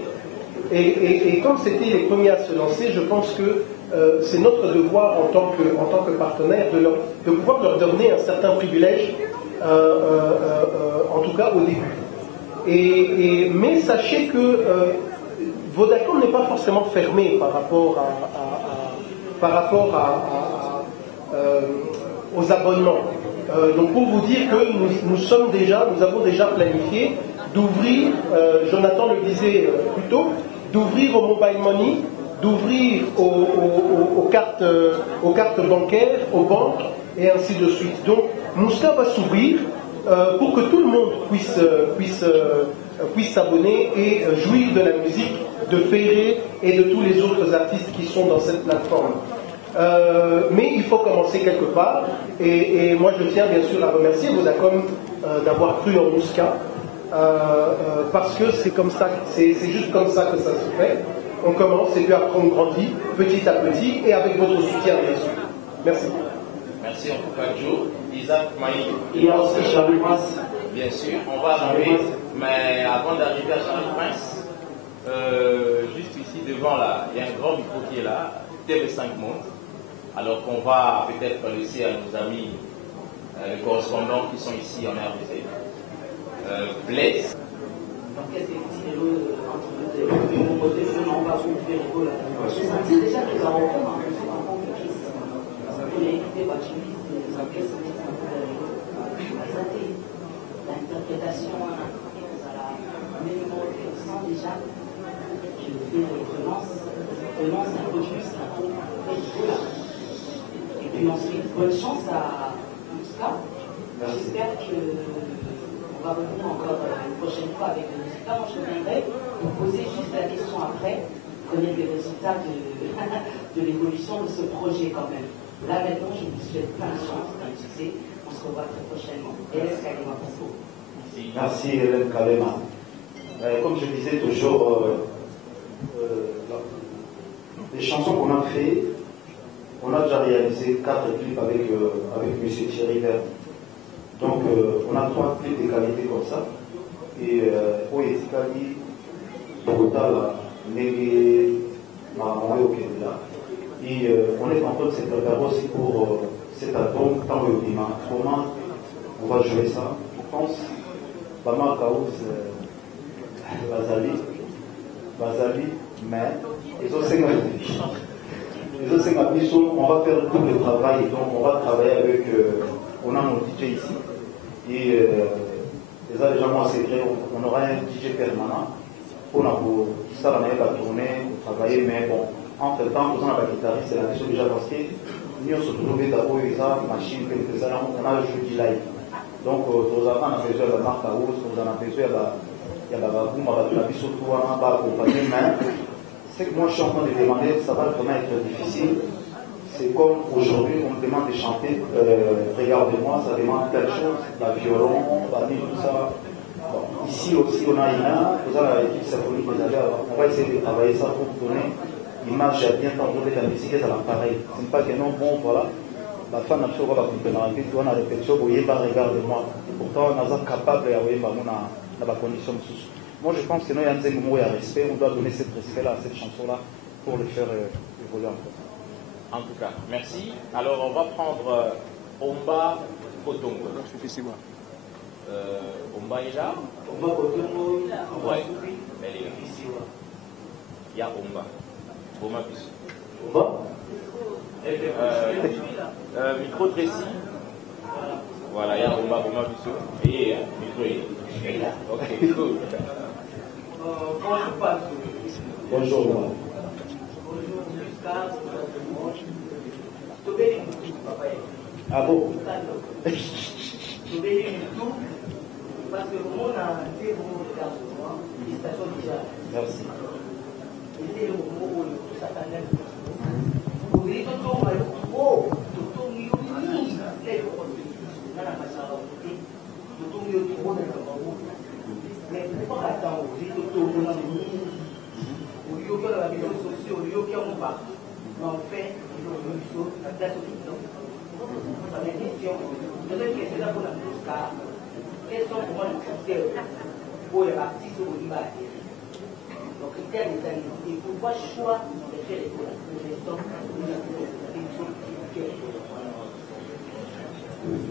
Et comme c'était les premiers à se lancer, je pense que c'est notre devoir en tant que partenaire de pouvoir leur donner un certain privilège, en tout cas au début. Mais sachez que Vodacom n'est pas forcément fermé par rapport aux abonnements. Donc pour vous dire que nous avons déjà planifié d'ouvrir, Jonathan le disait plus tôt, d'ouvrir au mobile money, d'ouvrir aux cartes bancaires, aux banques, et ainsi de suite. Donc Mouska va s'ouvrir pour que tout le monde puisse s'abonner et jouir de la musique de Ferré et de tous les autres artistes qui sont dans cette plateforme. Mais il faut commencer quelque part, et moi je tiens bien sûr à remercier Vodacom d'avoir cru en Mouska, parce que c'est comme ça, c'est juste comme ça que ça se fait. On commence et puis après on grandit petit à petit et avec votre soutien bien sûr. Merci. Merci en tout cas Joe. Isaac Maï. Il y a aussi Charles Prince. Bien sûr, on va arriver, mais avant d'arriver à Charles Prince, juste ici devant là, il y a un grand micro qui est là, TV5 Monde. Alors qu'on va peut-être laisser à nos amis, les correspondants qui sont ici en RDC. Blaise. Donc, qu'est-ce que c'est on va trouver je sentis déjà que la rencontre c'est un peu compliqué. On est équipé par l'interprétation à la même mot que sans déjà, je fais relance un peu plus la et puis ensuite, bonne chance à Mouska. J'espère qu'on va revenir encore une prochaine fois avec le résultat. Moi, je reviendrai pour poser juste la question après, connaître les résultats de l'évolution de ce projet quand même. Là, maintenant, je vous souhaite plein de chance, plein de succès. On se revoit très prochainement. Hélène Kalema Ponko. Merci Hélène Kalema. Comme je disais toujours, les chansons qu'on a fait, on a déjà réalisé 4 clips avec M. Thierry Vert. Donc, on a 3 clips de qualité comme ça. Et Oyetikali, Bogota, Nege, Maramoué au Kenya. Et on est en train de se préparer aussi pour cet album, Tango Yobima. Comment on va jouer ça? Je pense, Bama Kaouz, Bazali, mais ils ont 5 on va faire tout le travail, donc on va travailler avec, on a mon DJ ici, et les gens moi c'est vrai, on aura un DJ permanent, pour ça on va tourner, travailler, mais bon, entre temps, on a la guitariste, c'est la question déjà parce que nous on se trouve d'abord une machine, quelques années, on a joué du live. Donc, on a besoin de la marque à hausse, on a besoin de la baboum, on a besoin surtout à accompagner, mais ce que moi je suis en train de demander, ça va vraiment être difficile. C'est comme aujourd'hui, on me demande de chanter, regardez-moi, ça demande telle chose, la violon, la mine, tout ça. Bon, ici aussi, on a Ina, vous avez l'équipe symphonique des Alliés, on va essayer de travailler ça pour donner l'image bien tendue de la musique à l'appareil. Ce n'est pas que non, bon, voilà. La femme n'a pas de on a répétition, vous voyez, regardez-moi. Pourtant, on est capable de la condition. Moi, je pense que nous, il y a un moment où il y a respect, on doit donner ce respect-là à cette chanson-là pour le faire évoluer encore. En tout cas, merci. Alors, on va prendre Omba Kotongo. Omba est là? Omba Kotongo, oui, elle est là. Il y a Omba. Omba Bissou. Omba? Micro Tracy. Voilà, il y a Omba Bissou. Et micro est là. Ok, cool. Bonjour. Bonjour, ah bon? Parce que le monde a fait beaucoup de temps. Félicitations déjà. Merci. Et le moment où ça t'enlève. Vous voyez, tout le monde, oh, tout le monde, les dans la façon à voter, tout le monde, tout le monde, mais pourquoi attendre? Vous dites tout le monde, au lieu que la vidéo sociale, au lieu qu'on va, on fait, la date au final. Ça m'est question. Deuxième question, là pour la Mouska, quels sont pour moi les critères pour les artistes au niveau? Donc, critères des années. Et pourquoi choix de faire les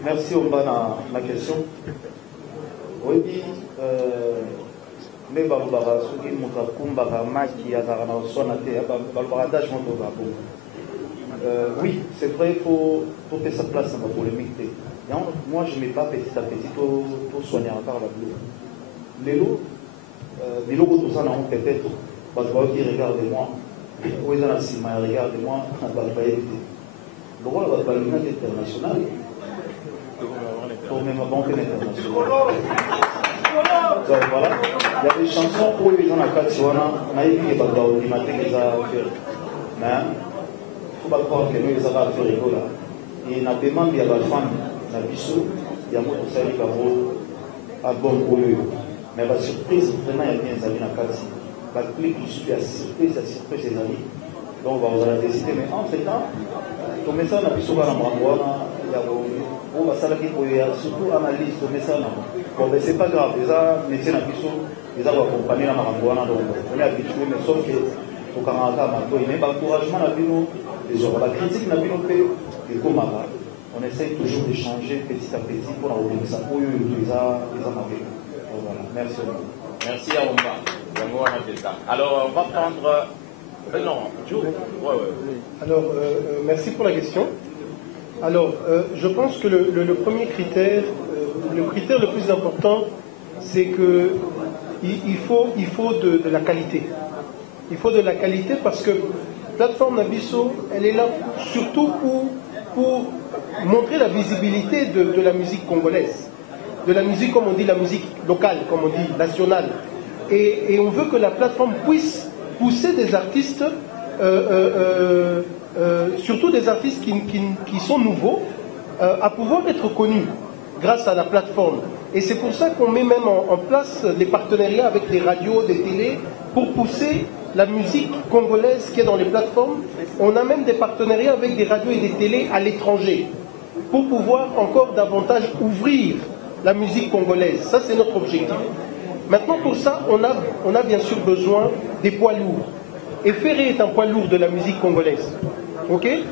merci Omba ma question. Oui, mais balobara soki moto akumbaka maki azalaka na oswana te balobaka dage moto babu. Oui, c'est vrai, il faut faire sa place dans la polémique. Moi, je ne mets pas petit à petit pour soigner encore la bleue. Les lots, tout ça, peut-être, qui regardez-moi, où ils ont la cima, regardez-moi, le rôle de la banque internationale, pour même la banque internationale. Donc voilà. Il y a des chansons où ils ont la carte sur on a écrit par l'ordinateur qu'ils ont fait. Mais il ne faut pas croire que nous, ils ont fait rigolo. Et il y a des membres, il y a des femmes, il y a des bisous, il y a des gens qui ont album pour eux. Mais la surprise, vraiment, il y a bien des amis dans la carte. La clip, je suis à surprise, les amis. Donc, on va décider. Mais en fait, ton message n'a plus souvent dans on va surtout analyse ton message. Bon, mais c'est pas grave, les métiers n'a plus les avoir accompagnés dans Marangouana, donc on est habitué, mais sauf que au Canada, il y a un encouragement à la critique n'a plus et comme on essaye toujours de changer petit à petit pour organiser ça. Pour eux, les voilà, merci. Merci à Omba. Alors, on va prendre. Alors, merci pour la question. Alors, je pense que le premier critère, le critère le plus important, c'est que il faut de la qualité. Il faut de la qualité parce que plateforme Nabiso, elle est là surtout pour montrer la visibilité de la musique congolaise, de la musique, comme on dit, la musique locale, comme on dit, nationale. Et on veut que la plateforme puisse pousser des artistes, surtout des artistes qui sont nouveaux, à pouvoir être connus grâce à la plateforme. Et c'est pour ça qu'on met même en place des partenariats avec des radios, des télés, pour pousser la musique congolaise qui est dans les plateformes. On a même des partenariats avec des radios et des télés à l'étranger, pour pouvoir encore davantage ouvrir la musique congolaise. Ça, c'est notre objectif. Maintenant, pour ça, on a bien sûr besoin des poids lourds. Et Ferré est un poids lourd de la musique congolaise. Okay?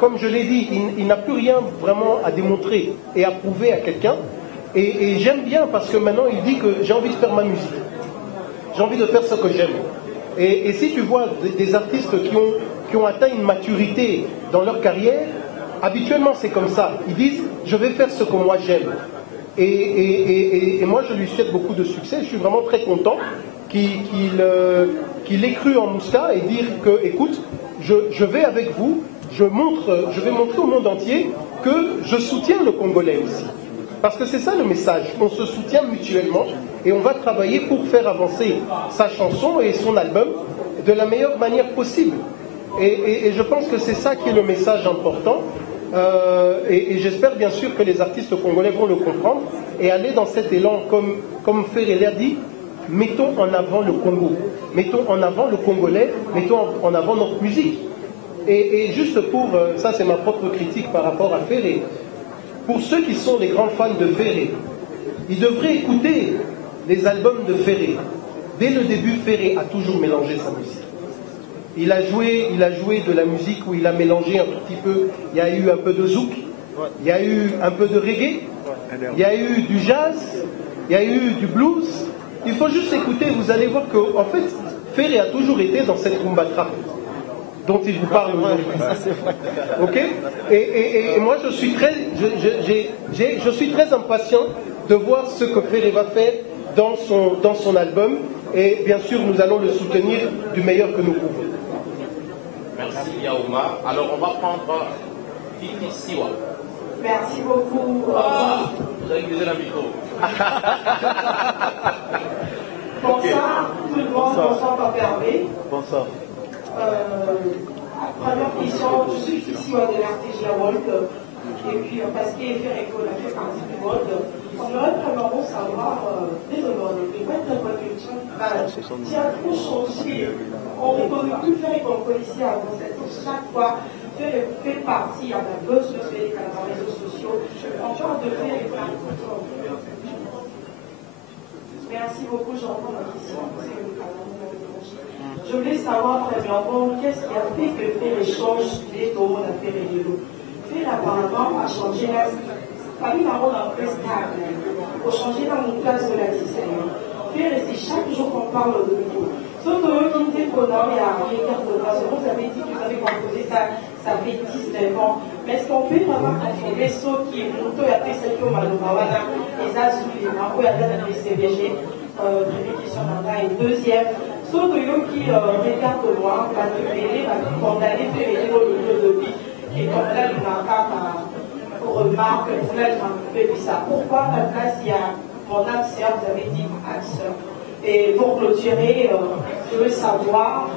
Comme je l'ai dit, il n'a plus rien vraiment à démontrer et à prouver à quelqu'un. Et j'aime bien parce que maintenant, il dit que j'ai envie de faire ma musique. J'ai envie de faire ce que j'aime. Et si tu vois des artistes qui ont atteint une maturité dans leur carrière, habituellement c'est comme ça. Ils disent, je vais faire ce que moi j'aime. Et moi je lui souhaite beaucoup de succès. Je suis vraiment très content qu'il ait cru en Mouska et dire que, écoute, je vais avec vous, je vais montrer au monde entier que je soutiens le Congolais aussi. Parce que c'est ça le message, on se soutient mutuellement et on va travailler pour faire avancer sa chanson et son album de la meilleure manière possible. Et je pense que c'est ça qui est le message important. Et j'espère bien sûr que les artistes congolais vont le comprendre et aller dans cet élan, comme Ferré l'a dit, mettons en avant le Congo, mettons en avant le Congolais, mettons en avant notre musique. Et juste pour, ça c'est ma propre critique par rapport à Ferré, pour ceux qui sont les grands fans de Ferré, ils devraient écouter les albums de Ferré. Dès le début, Ferré a toujours mélangé sa musique. Il a joué de la musique où il a mélangé un tout petit peu. Il y a eu un peu de zouk, il y a eu un peu de reggae, il y a eu du jazz, il y a eu du blues. Il faut juste écouter, vous allez voir qu'en fait, Ferré a toujours été dans cette rumba trap dont il vous parle aujourd'hui. Ok? Et moi, je suis très impatient de voir ce que Ferré va faire dans son album. Et bien sûr, nous allons le soutenir du meilleur que nous pouvons. Merci Yaouma. Alors, on va prendre Fifi Siwa. Merci beaucoup. Vous avez utilisé le micro. Bonsoir tout le monde, bonsoir Papa Hervé. Bonsoir. Première question, je suis ici de l'Artégia World. Et puis, parce qu'il fait partie du World, on aimerait vraiment savoir, désolé, les maîtres de production, qui a trop changé. On ne peut plus faire comme policier avant cette chaque fois. Fait partie à la buzz sur les réseaux sociaux. On parle de faire les Merci beaucoup, j'entends la question. Je voulais savoir très bien, qu'est-ce qui a fait que Ferré change les tours de Ferré de l'eau. Ferré apparemment a changé la famille marron en peu stable pour changer dans une place de la design. Ferré, c'est chaque jour qu'on parle de vous. Sauf que eux qui étaient pendant et à Régard de Brasseur, vous avez dit que vous avez composé ça fait 19 ans. Mais est-ce qu'on peut vraiment contrôler ceux qui ont été celles qui ont mal au Mawana, les Azoulis, les Marco et la CVG? Première question d'Andra. Et deuxième, ceux qui regardent moi, la télé, va condamner Ferré au milieu de vie, et comme là, il n'a pas remarque, là, il m'a coupé, puis ça. Pourquoi, à la place, il y a mon âme sœur, vous avez dit âme sœur. Et pour clôturer, je veux savoir,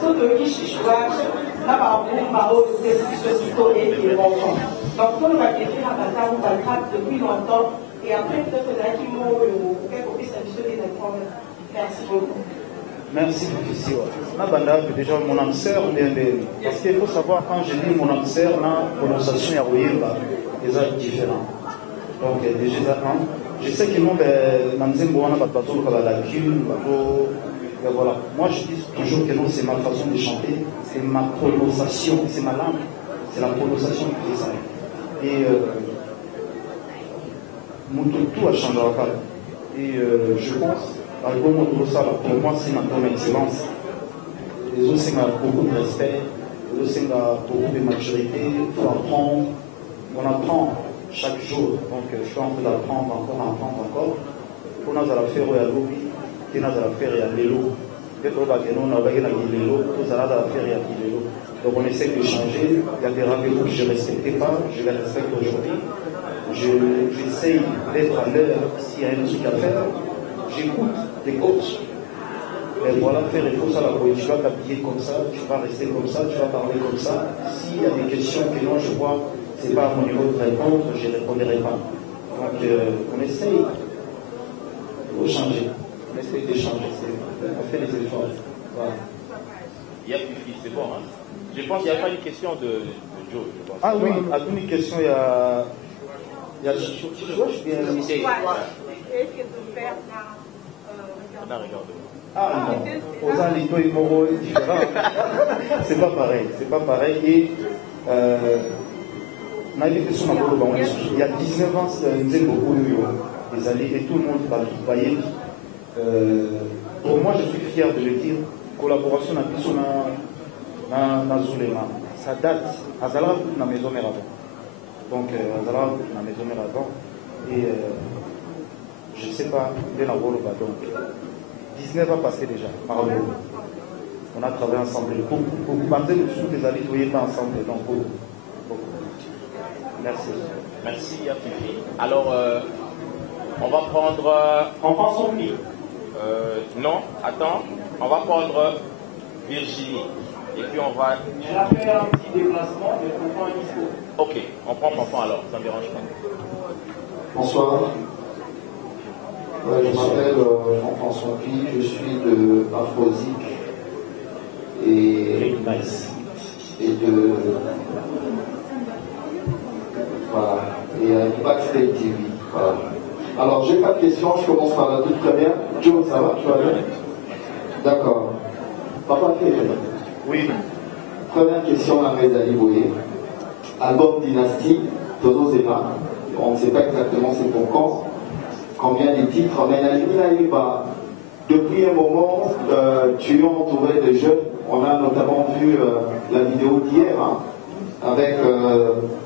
ce que qui chichouage, n'a pas un barreau de ceci et les enfants. Donc, tout le monde a été fait à Qatar ou Balkat depuis longtemps, et après, peut-être que là, qui m'ont quelque chose à des enfants. Merci beaucoup. Merci, Fissio. Déjà, mon âme sœur, parce qu'il faut savoir, quand je dis mon âme sœur, la prononciation est différente. Donc, déjà, je sais que nous, voilà. Moi, je dis toujours que non, c'est ma façon de chanter, c'est ma prononciation, c'est ma langue, c'est la prononciation qui fait ça. Et tout a changé. Et je pense, pour moi, c'est ma bonne excellence. Les autres, c'est beaucoup de respect, les autres, c'est beaucoup de maturité, il faut apprendre, on apprend chaque jour. Donc, je suis en train d'apprendre encore. Pour nous, à la faire, il y a l'oubli. Donc on essaie de changer. Il y a des rendez-vous que je ne respectais pas, je les respecte aujourd'hui. J'essaie d'être à l'heure. S'il y a un truc à faire, j'écoute des coachs. Mais voilà, il faut ça la politique. Tu vas t'habiller comme ça, tu vas rester comme ça, tu vas parler comme ça. S'il y a des questions que non, je vois, ce n'est pas à mon niveau de répondre, je ne répondrai pas. Donc on essaye de changer. On essaye de changer, on fait des efforts. Voilà. Il y a c'est bon, hein? Je pense qu'il n'y a pas une question de Joe. Je pense. Ah oui, à une question, il y a Chicho, je viens de Est-ce que tu fais Ah non, aux Alito et Moro est différent. C'est pas pareil. Et il y a 19 ans, nous avons beaucoup des alliés et tout le monde va voyez. Pour moi, je suis fier de le dire. Collaboration avec na Zulema. Ça date. Azala na maison mère avant. Donc Azala na maison mère avant. Et je ne sais pas de la rôle donc 19 ans passé déjà. Pardon. On a travaillé ensemble. Pour parler de tous les alliés, vous pas ensemble. Donc beaucoup. Merci. Merci Yafifi. Alors on va prendre. On prend son prix. Non, attends, on va prendre Virginie. Et puis on va. Je vais faire un petit déplacement, mais on prend un discours. Ok, on prend Fanfan alors, ça ne me dérange pas. Bonsoir. Je m'appelle Jean-François Py, je suis de Afrosique et de. Voilà, et Backstage TV. Voilà. Alors, j'ai pas de questions, je commence par la toute première. Joe, ça va? Tu vas bien? D'accord. Papa Ferré. Oui. Première question à Medali Boye. Album Dynastie, Tono Zema. On ne sait pas exactement c'est pour quand, combien de titres, mais depuis un moment, tu es entouré de jeunes. On a notamment vu la vidéo d'hier avec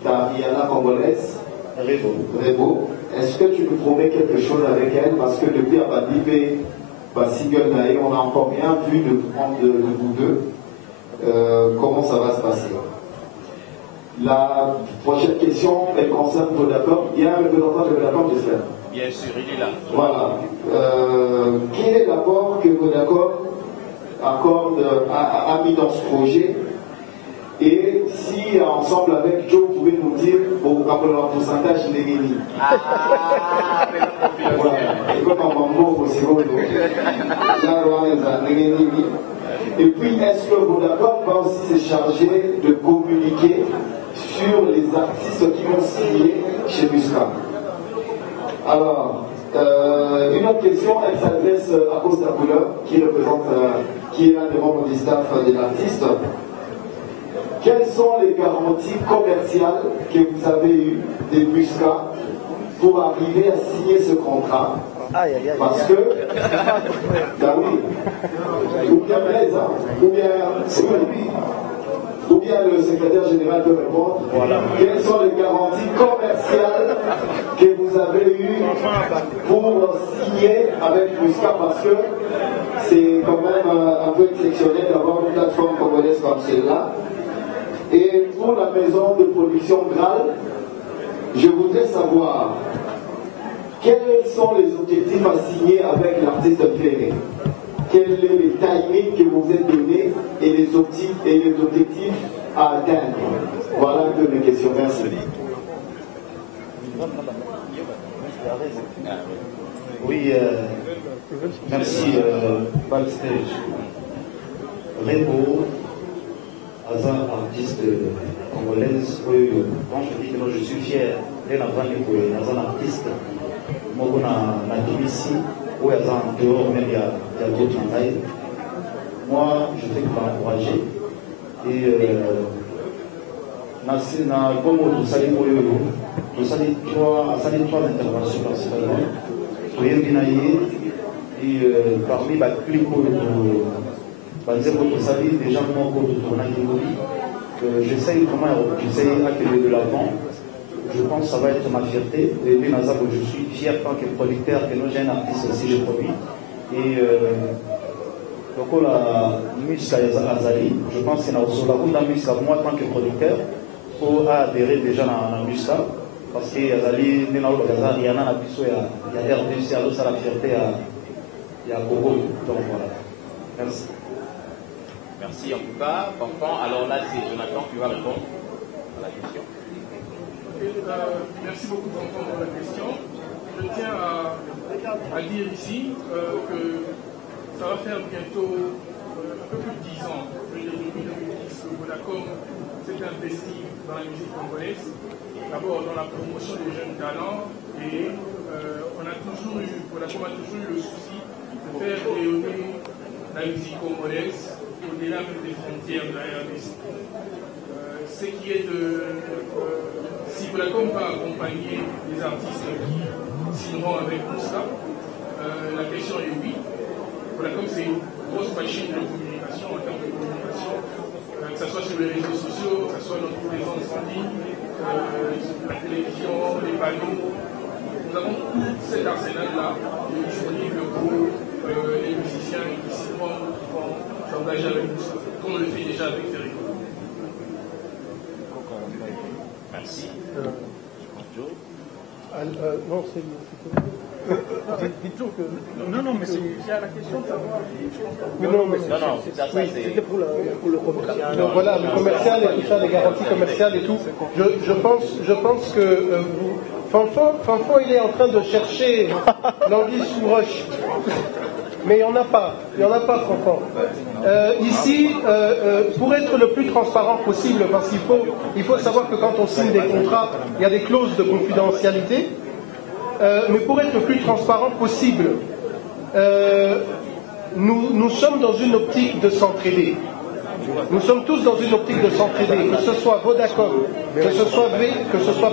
ta Rihanna congolaise, Rebo. Est-ce que tu nous promets quelque chose avec elle? Parce que depuis Abadibé, Single Nae, on n'a encore rien vu de vous deux. Comment ça va se passer? La prochaine question, elle concerne Vodacom. Il y a un représentant de Vodacom, j'espère. Bien sûr, il est là. Voilà. Quel est l'apport que Vodacom a mis dans ce projet? Et si, ensemble avec Joe, vous pouvez nous dire, bon, un pourcentage négatif. Et puis, est-ce que Vodacom va aussi se charger de communiquer sur les artistes qui vont signer chez Muscat? Alors, une autre question, elle s'adresse à Costa Couleur, qui est l'un des membres du staff de l'artiste. Quelles sont les garanties commerciales que vous avez eues des Muscat pour arriver à signer ce contrat? Parce que, ben oui, ou bien Blaise, ou bien le secrétaire général peut répondre. Voilà. Quelles sont les garanties commerciales que vous avez eues pour signer avec Muscat? Parce que c'est quand même un peu exceptionnel d'avoir une plateforme congolaise comme celle-là. Et pour la maison de production Graal, je voudrais savoir quels sont les objectifs assignés avec l'artiste Ferré? Quel est le timing que vous êtes donné et les objectifs à atteindre? Voilà un peu mes questions. Merci. Oui, merci, Backstage. Rebo, hasard artiste congolaise, quand je dis que je suis fier d'un artiste, moi, on a ici, où il y a en dehors, même il y a d'autres travail. Moi, je fais que m'encourager. Et comme vous savez, vous avez trois interventions principalement. Et parmi les clips, déjà j'essaye d'accueillir de l'avant. Je pense que ça va être ma fierté. Et je suis fier tant que producteur, que nous, j'ai un artiste aussi, je produis. Et donc la musique Azali, je pense que la musique, moi, tant que producteur, pour adhérer déjà à la musique. Parce que Azali, il y a RDC, alors ça la fierté à Gogo. Donc voilà. Merci. Merci en tout cas. Fanfan, alors là, c'est Jonathan qui va répondre à la question. Merci beaucoup Fanfan pour la question. Je tiens à dire ici que ça va faire bientôt un peu plus de 10 ans, depuis 2010, que Vodacom s'est investi dans la musique congolaise. D'abord dans la promotion des jeunes talents et Vodacom a toujours eu le souci de faire rayonner la musique congolaise au-delà même des frontières de la RDC. Ce qui est si Vodacom va accompagner les artistes qui signeront avec Moussa, la question est oui. Vodacom c'est une grosse machine de communication en termes de communication, que ce soit sur les réseaux sociaux, que ce soit notre présence en ligne, la télévision, les panneaux. Nous avons tout cet arsenal-là disponible pour les musiciens qui vont s'engager avec nous, comme on le fait déjà avec Ferrico. Merci. Non, c'est dites-nous que. Non, mais c'est à la question de savoir. C'était pour le commercial. Donc voilà, le commercial et tout ça, les garanties commerciales et tout. Je pense que Fanfan, il est en train de chercher l'anguille sous roche. Mais il n'y en a pas, Fanfan. Ici, pour être le plus transparent possible, parce qu'il faut savoir que quand on signe des contrats, il y a des clauses de confidentialité. Mais pour être le plus transparent possible, nous sommes dans une optique de s'entraider. Nous sommes tous dans une optique de s'entraider, que ce soit Vodacom, que ce soit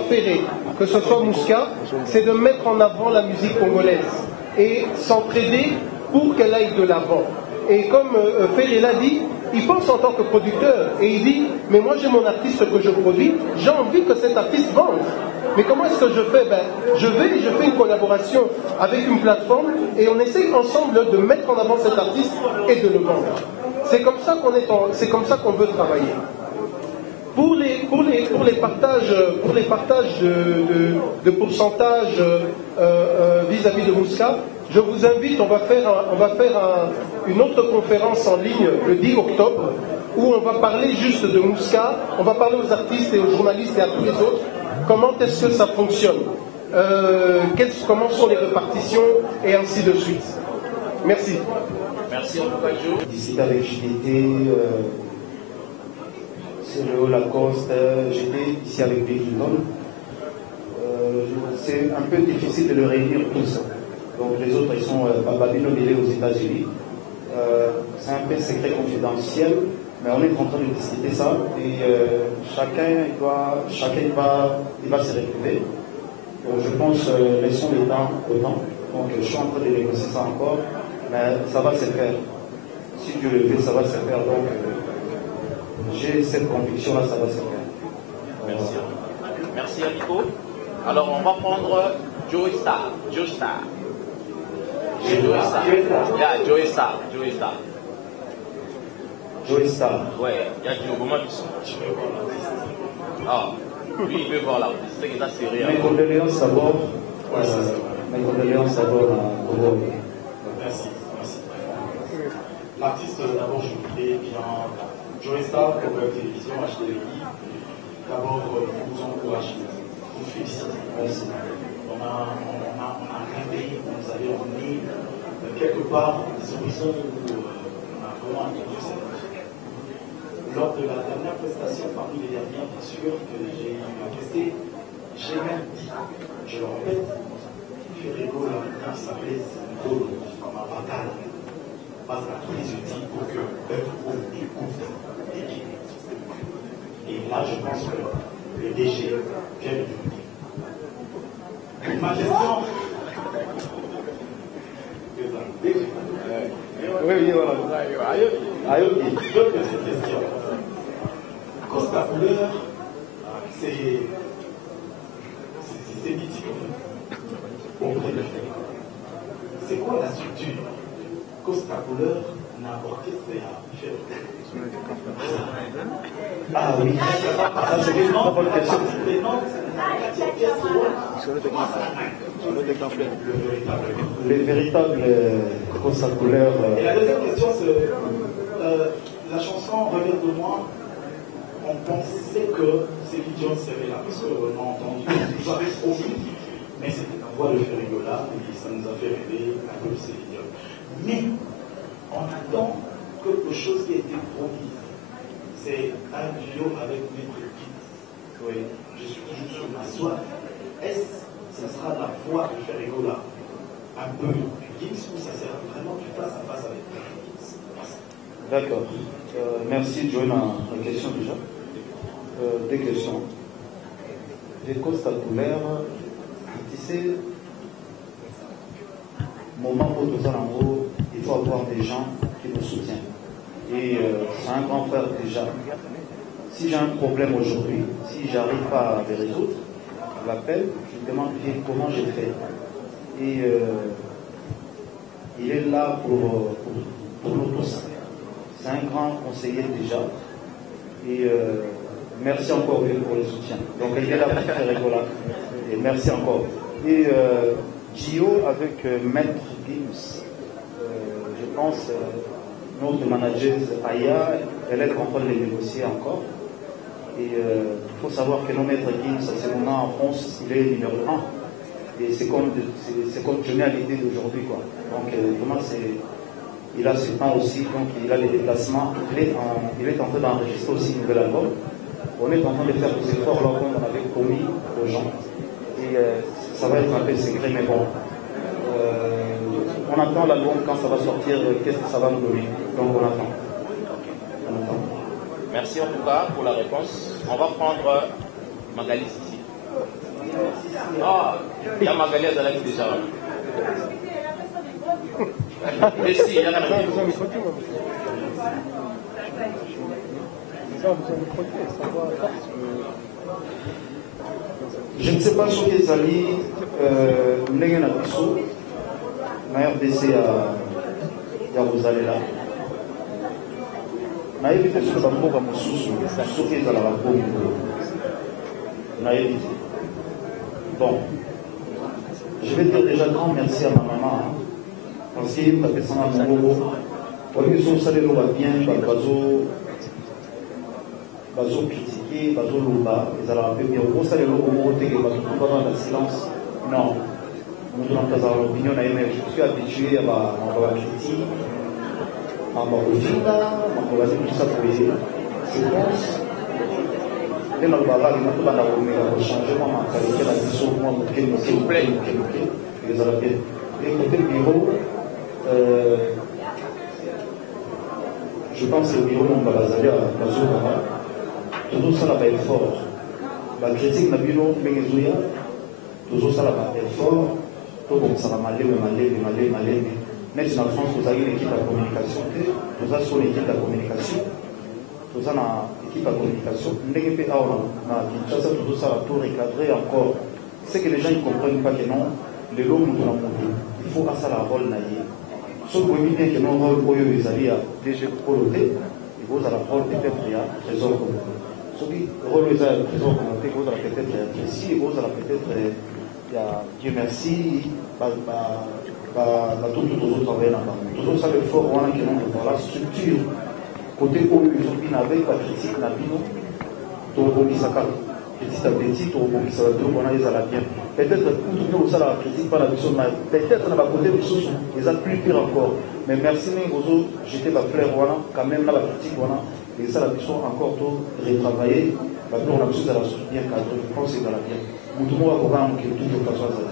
Ferré, que ce soit Mouska, c'est de mettre en avant la musique congolaise et s'entraider pour qu'elle aille de l'avant. Et comme Ferré l'a dit, il pense en tant que producteur et il dit, mais moi j'ai mon artiste que je produis, j'ai envie que cet artiste vende. Mais comment est-ce que je fais? Je fais une collaboration avec une plateforme et on essaye ensemble de mettre en avant cet artiste et de le vendre. C'est comme ça qu'on veut travailler. Pour les partages de pourcentage vis-à-vis de Mouska, je vous invite, on va faire une autre conférence en ligne le 10 octobre où on va parler juste de Mouska, on va parler aux artistes et aux journalistes et à tous les autres, comment est-ce que ça fonctionne, comment sont les répartitions et ainsi de suite. Merci. Merci en tout cas, Joe. D'ici avec JDT, Céréo Lacoste, j'étais ici avec Big London. C'est un peu difficile de le réunir tous. Donc les autres, ils sont Babylone aux États-Unis. C'est un peu secret confidentiel, mais on est en train de discuter ça. Et chacun va se retrouver. Donc je pense, laissons les temps au temps. Donc je suis en train de négocier ça encore, mais ça va se faire. Si Dieu le veut, ça va se faire. Donc j'ai cette conviction-là, ça va se faire. Merci. Merci Nico. Alors on va prendre Joe Star. Joe Star. Joe Star. Ouais, il y a du moment qui sont. Ah, lui il veut voir l'artiste. C'est que ça c'est réel. Mes condoléances d'abord Mes condoléances d'abord à vous. Merci. L'artiste, d'abord, je voudrais bien Joey Star, pour la télévision, HDLI. D'abord, vous encouragez, vous félicitez. Merci. On a rêvé, on nous avait emmené quelque part des horizons où on a vraiment attendu cette musique. Lors de la dernière prestation, parmi les dernières, bien sûr, que j'ai attesté, j'ai même dit, je le répète, Ferrego, là, ça plaise, Golo, comme un bataille. Parce à tous les outils pour que l'œuvre ouvre l'équipe. Et là, je pense que le DG vient de vous dire. Ma question. Oui, voilà. Deux petites questions. Costa Couleur, c'est mythique en fait. C'est quoi la structure? Costa Couleur n'a orchestré à faire. Ah oui, ça c'est une très bonne question. Les véritables Costa Couleur. Et la deuxième question, c'est la chanson Reviens de moi. On pensait que Céline Dion serait là, parce qu'on a entendu, vous avez promis, mais c'était la voix de Ferrigola, et ça nous a fait rêver un peu de Céline Dion. Mais on attend quelque chose qui a été promis. C'est un duo avec Maître Gims. Oui, je suis toujours sur ma soif. Est-ce que ce sera la voix de Ferrigola un peu Gims ou ça sera vraiment du face à face avec Gims? D'accord. Merci Joël, la question déjà. Des questions. Des Costa Couleur, tu sais, moment où nous allons, il faut avoir des gens qui nous soutiennent. Et c'est un grand frère déjà. Si j'ai un problème aujourd'hui, si j'arrive pas à le résoudre, je l'appelle, je lui demande comment j'ai fait. Et il est là pour nous tous. C'est un grand conseiller déjà. Et merci encore pour le soutien. Donc il est là pour faire rigoler. Et merci encore. Et Gio avec Maître Gims, je pense, notre manager Aya, elle est en train de les négocier encore. Et il faut savoir que nos Maître Gims, à ce moment en France, il est numéro 1. Et c'est comme je n'ai à l'idée d'aujourd'hui, quoi. Donc vraiment il a ce temps aussi, donc il a les déplacements. Il est en train d'enregistrer aussi un nouvel album. On est en train de faire des efforts là comme on avait promis aux gens. Et ça va être un peu secret, mais bon. On attend l'album quand ça va sortir, qu'est-ce que ça va nous donner. Donc on attend. Merci en tout cas pour la réponse. On va prendre Magali ici. Ah, il y a Magali à Zalaki déjà. Merci, il y a la Je ne sais pas sur les alliés, ndenge na biso na RDC ya kozalela nayebi te soki bamboka mosusu soki ezalaka mpomi nayebi te. Bon, je vais dire déjà grand merci à ma maman, parce que bapesanga mongoko olingi so osalelo babien bazocritique bazoloba ezalaka mpe bien okosala eloko moko teke bato bana na silence. Non, moto na kazala l'opinion na ye, mais je suis habitué ya makambo ya critique makofinga makobazi tusa poye. Je pense nde nalobaka lina to banda komeka kochange mwa makalite na biso mwa moke ezala bien. Et côté bureau, je pense que le bureau mon bazali à bazokaba tozosala baeffort bacritique na bino ndenge ezoya tozosala baeffort tobongisaka maleme neti na France tozali na équipe ya communication te toza so na équipe ya communication toza na équipe ya communication ndenge mpe awa na Kinshasa tozosala to recadrer encore. C'est que les gens ne comprennent pas que non lelo moto na moto il faut asala rôle na ye soki oyebi bien que non rôle oyo ezali ya DG Kolo te ekozala rôle peut-être ya trésor Kolo. Soki rôle eza ya trésor Kolo te ekozala peut-être ya Tracy, ekozala peut-être Dieu merci, tout toujours travailler là-bas. Toujours ça le fort, on a qui dans la structure, côté où ils ont bien avec la critique, la bino, tout le monde petit à petit, tout le monde ça va bien. Peut-être que nous ça la critique par la mission, mais peut-être on va côté des choses, ils ont plus pire encore. Mais merci nous j'étais la fleur voilà, quand même là la critique voilà, et ça la mission encore tout retravailler. Maintenant on a besoin de la chose bien cadrée, je pense que c'est dans la bien. Tout le monde va voir que tout de façon ça.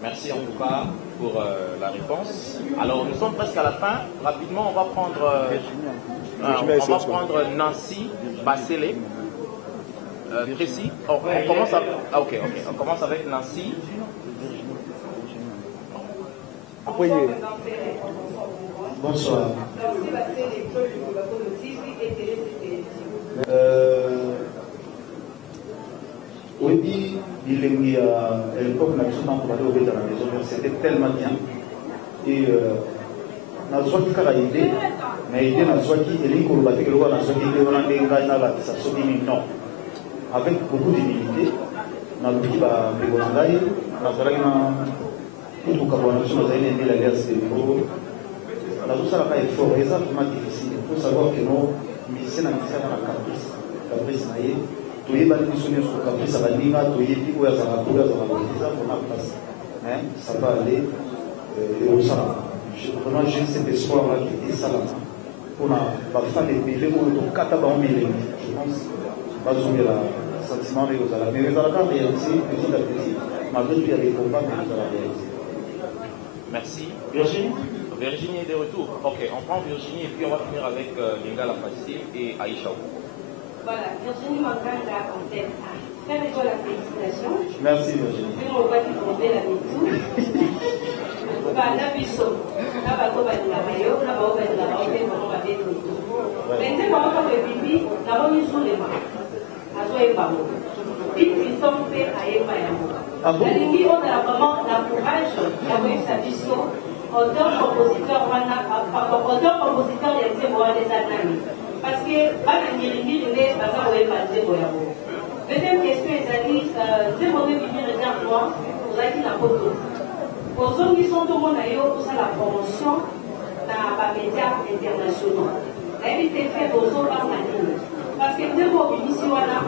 Merci en tout cas pour la réponse. Alors nous sommes presque à la fin. Rapidement, on va prendre Nancy Bassele. Précis. On commence avec, on commence avec Nancy. Bonsoir. Oui, il est à l'époque, c'était tellement bien. Et nazwaki kaka idée, mais idée nazwaki elingi kolobaki eloko nazwaki idée wana nde ngai nalakisa soki nini non. Avec beaucoup d'humilité, nalobi bandeko na ngai nazalaki na kutuka bwana biso nazali na ndela alias Belgo nazosalaka effort eza vraiment difficile. Il faut savoir que no musicien na musicien na caprice na ye toyebani biso nyonso caprice abaninga toyebi oyo azalaka oyo azalaka eza mpona place ça va aller eosalama. Vraiment j'ai cet espoir là qui esalama mpona bafane ebele oyo tokata bango milenge. Je pense bazongela sentiment oyo ozala mais ezalaka réalité petit à petit malgré tout il y a des combats mais ezala réalité. Merci. Virginie. Virginie est de retour. Ok, on prend Virginie et puis on va finir avec Lingala Fassi et Aïcha. Voilà, Virginie Manganga en tête. Frère et toi, la félicitation. Merci Virginie. Puis on voit qu'il faut la tout. La biso, la bakoba de la mayo, la bakoba de la mayo, on va faire tout. Mais c'est comment on fait pipi, la bonne sous les mains. À soi et pas moi. Puis ils sont faits à Emma et à moi. La ligne, on a vraiment la courage d'avoir sa vision. Auteur-compositeur, il y a des années. Parce que, deuxième question, c'est moi, vous avez dit la photo. Pour ceux qui sont au monde, pour ça la promotion dans les médias internationaux. L'invité fait aux autres par la ligne. Parce que nous avons ici, voilà,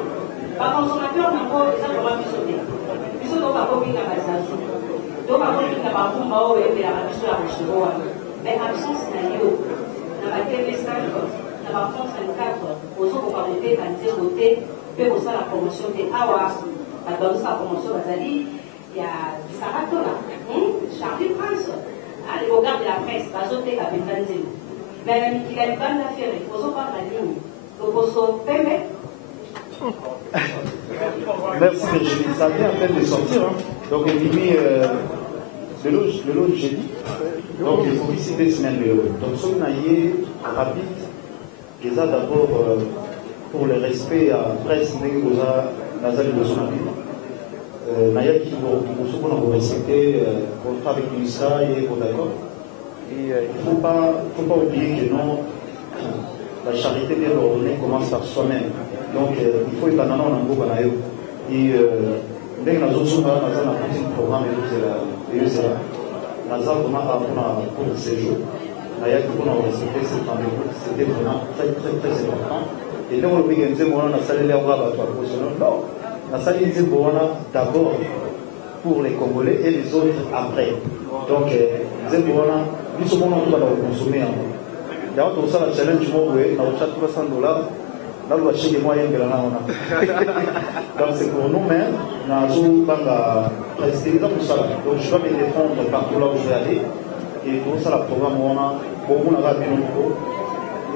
par consommateur, nous avons des gens qui sont sautés. Ils sont dans la copie de la base. Donc, avant de la barbe, mais absence n'a eu. Dans la TV5, dans la France 24, aux autres parlementaires, dans le côté, peut aussi la promotion des Awas. Dans sa promotion, il y a Sarah Tola, Charlie Prince, les regards de la presse, les autres la Bétanzé. Mais il y a une bande d'affaires, aux autres par la ligne. Donc, on se permet. Merci Virginie, ça vient à peine de sortir. Donc, on dit de l'autre jeudi. Donc, il faut ici des semaines de l'eau. Donc, ce qu'on a eu rapide, c'est d'abord pour le respect à presse, Nazal de son avis. Naya qui va respecter contrat avec l'UNSA et pour d'accord. Et il ne faut pas oublier que non, la charité bien ordonnée commence par soi-même. Donc, il faut être en Angola. Et dès que nous avons un petit programme, et c'est là. Nazar pour le séjour. Naya qui pour respecter cet rendez-vous, c'était vraiment très important. Et là, on a organisé la salle de laboratoire. Non, la salle de laboratoire d'abord pour les Congolais et les autres après. Donc, nous sommes consommer. D'ailleurs, tout ça, le challenge, nous avons $300. Là, on va acheter des moyens de la donc, c'est pour nous-mêmes, nous avons rester dans tout ça. Donc, je vais me défendre partout là où je vais aller. Et tout ça, le programme, on a bien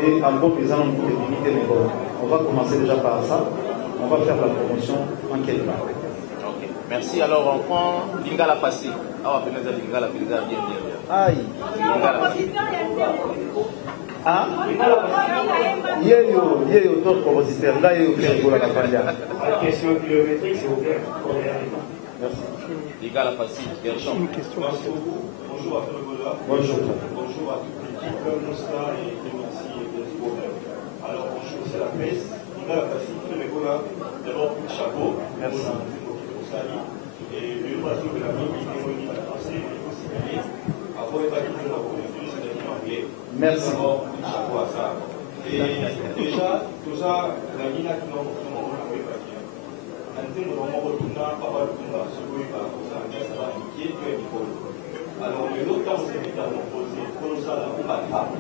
et encore des gens pour les limiter, mais bon, on va commencer déjà par ça. On va faire la promotion en quelque part. Ok, merci. Alors, on prend Lingala Fassi. Ah, on va Lingala bien. Aïe. Lingala Fassi. Ah, il y a d'autres compositeurs. Là, il y a eu la La question kilométrique, c'est ouvert. Merci. Lingala Fassi, une question. Bonjour à tous les collègues. Bonjour. Bonjour à toute l'équipe, Moussa et merci de alors, bonjour, c'est la presse. Lingala Fassi, tous les collègues. D'abord, chapeau. Merci. Et le patron de la vie, il est à la pensée, il faut signaler, avant de pas toujours la conjoncture, c'est-à-dire en vrai. Merci. Chapeau à ça. Et déjà, tout ça, la ligne qui nous a fait partir. Nanti nous avons retourné à Papa Lumba, ce que ça va indiquer que l'école. Alors, le autre temps, c'est évidemment posé, comme ça, la coupe à table.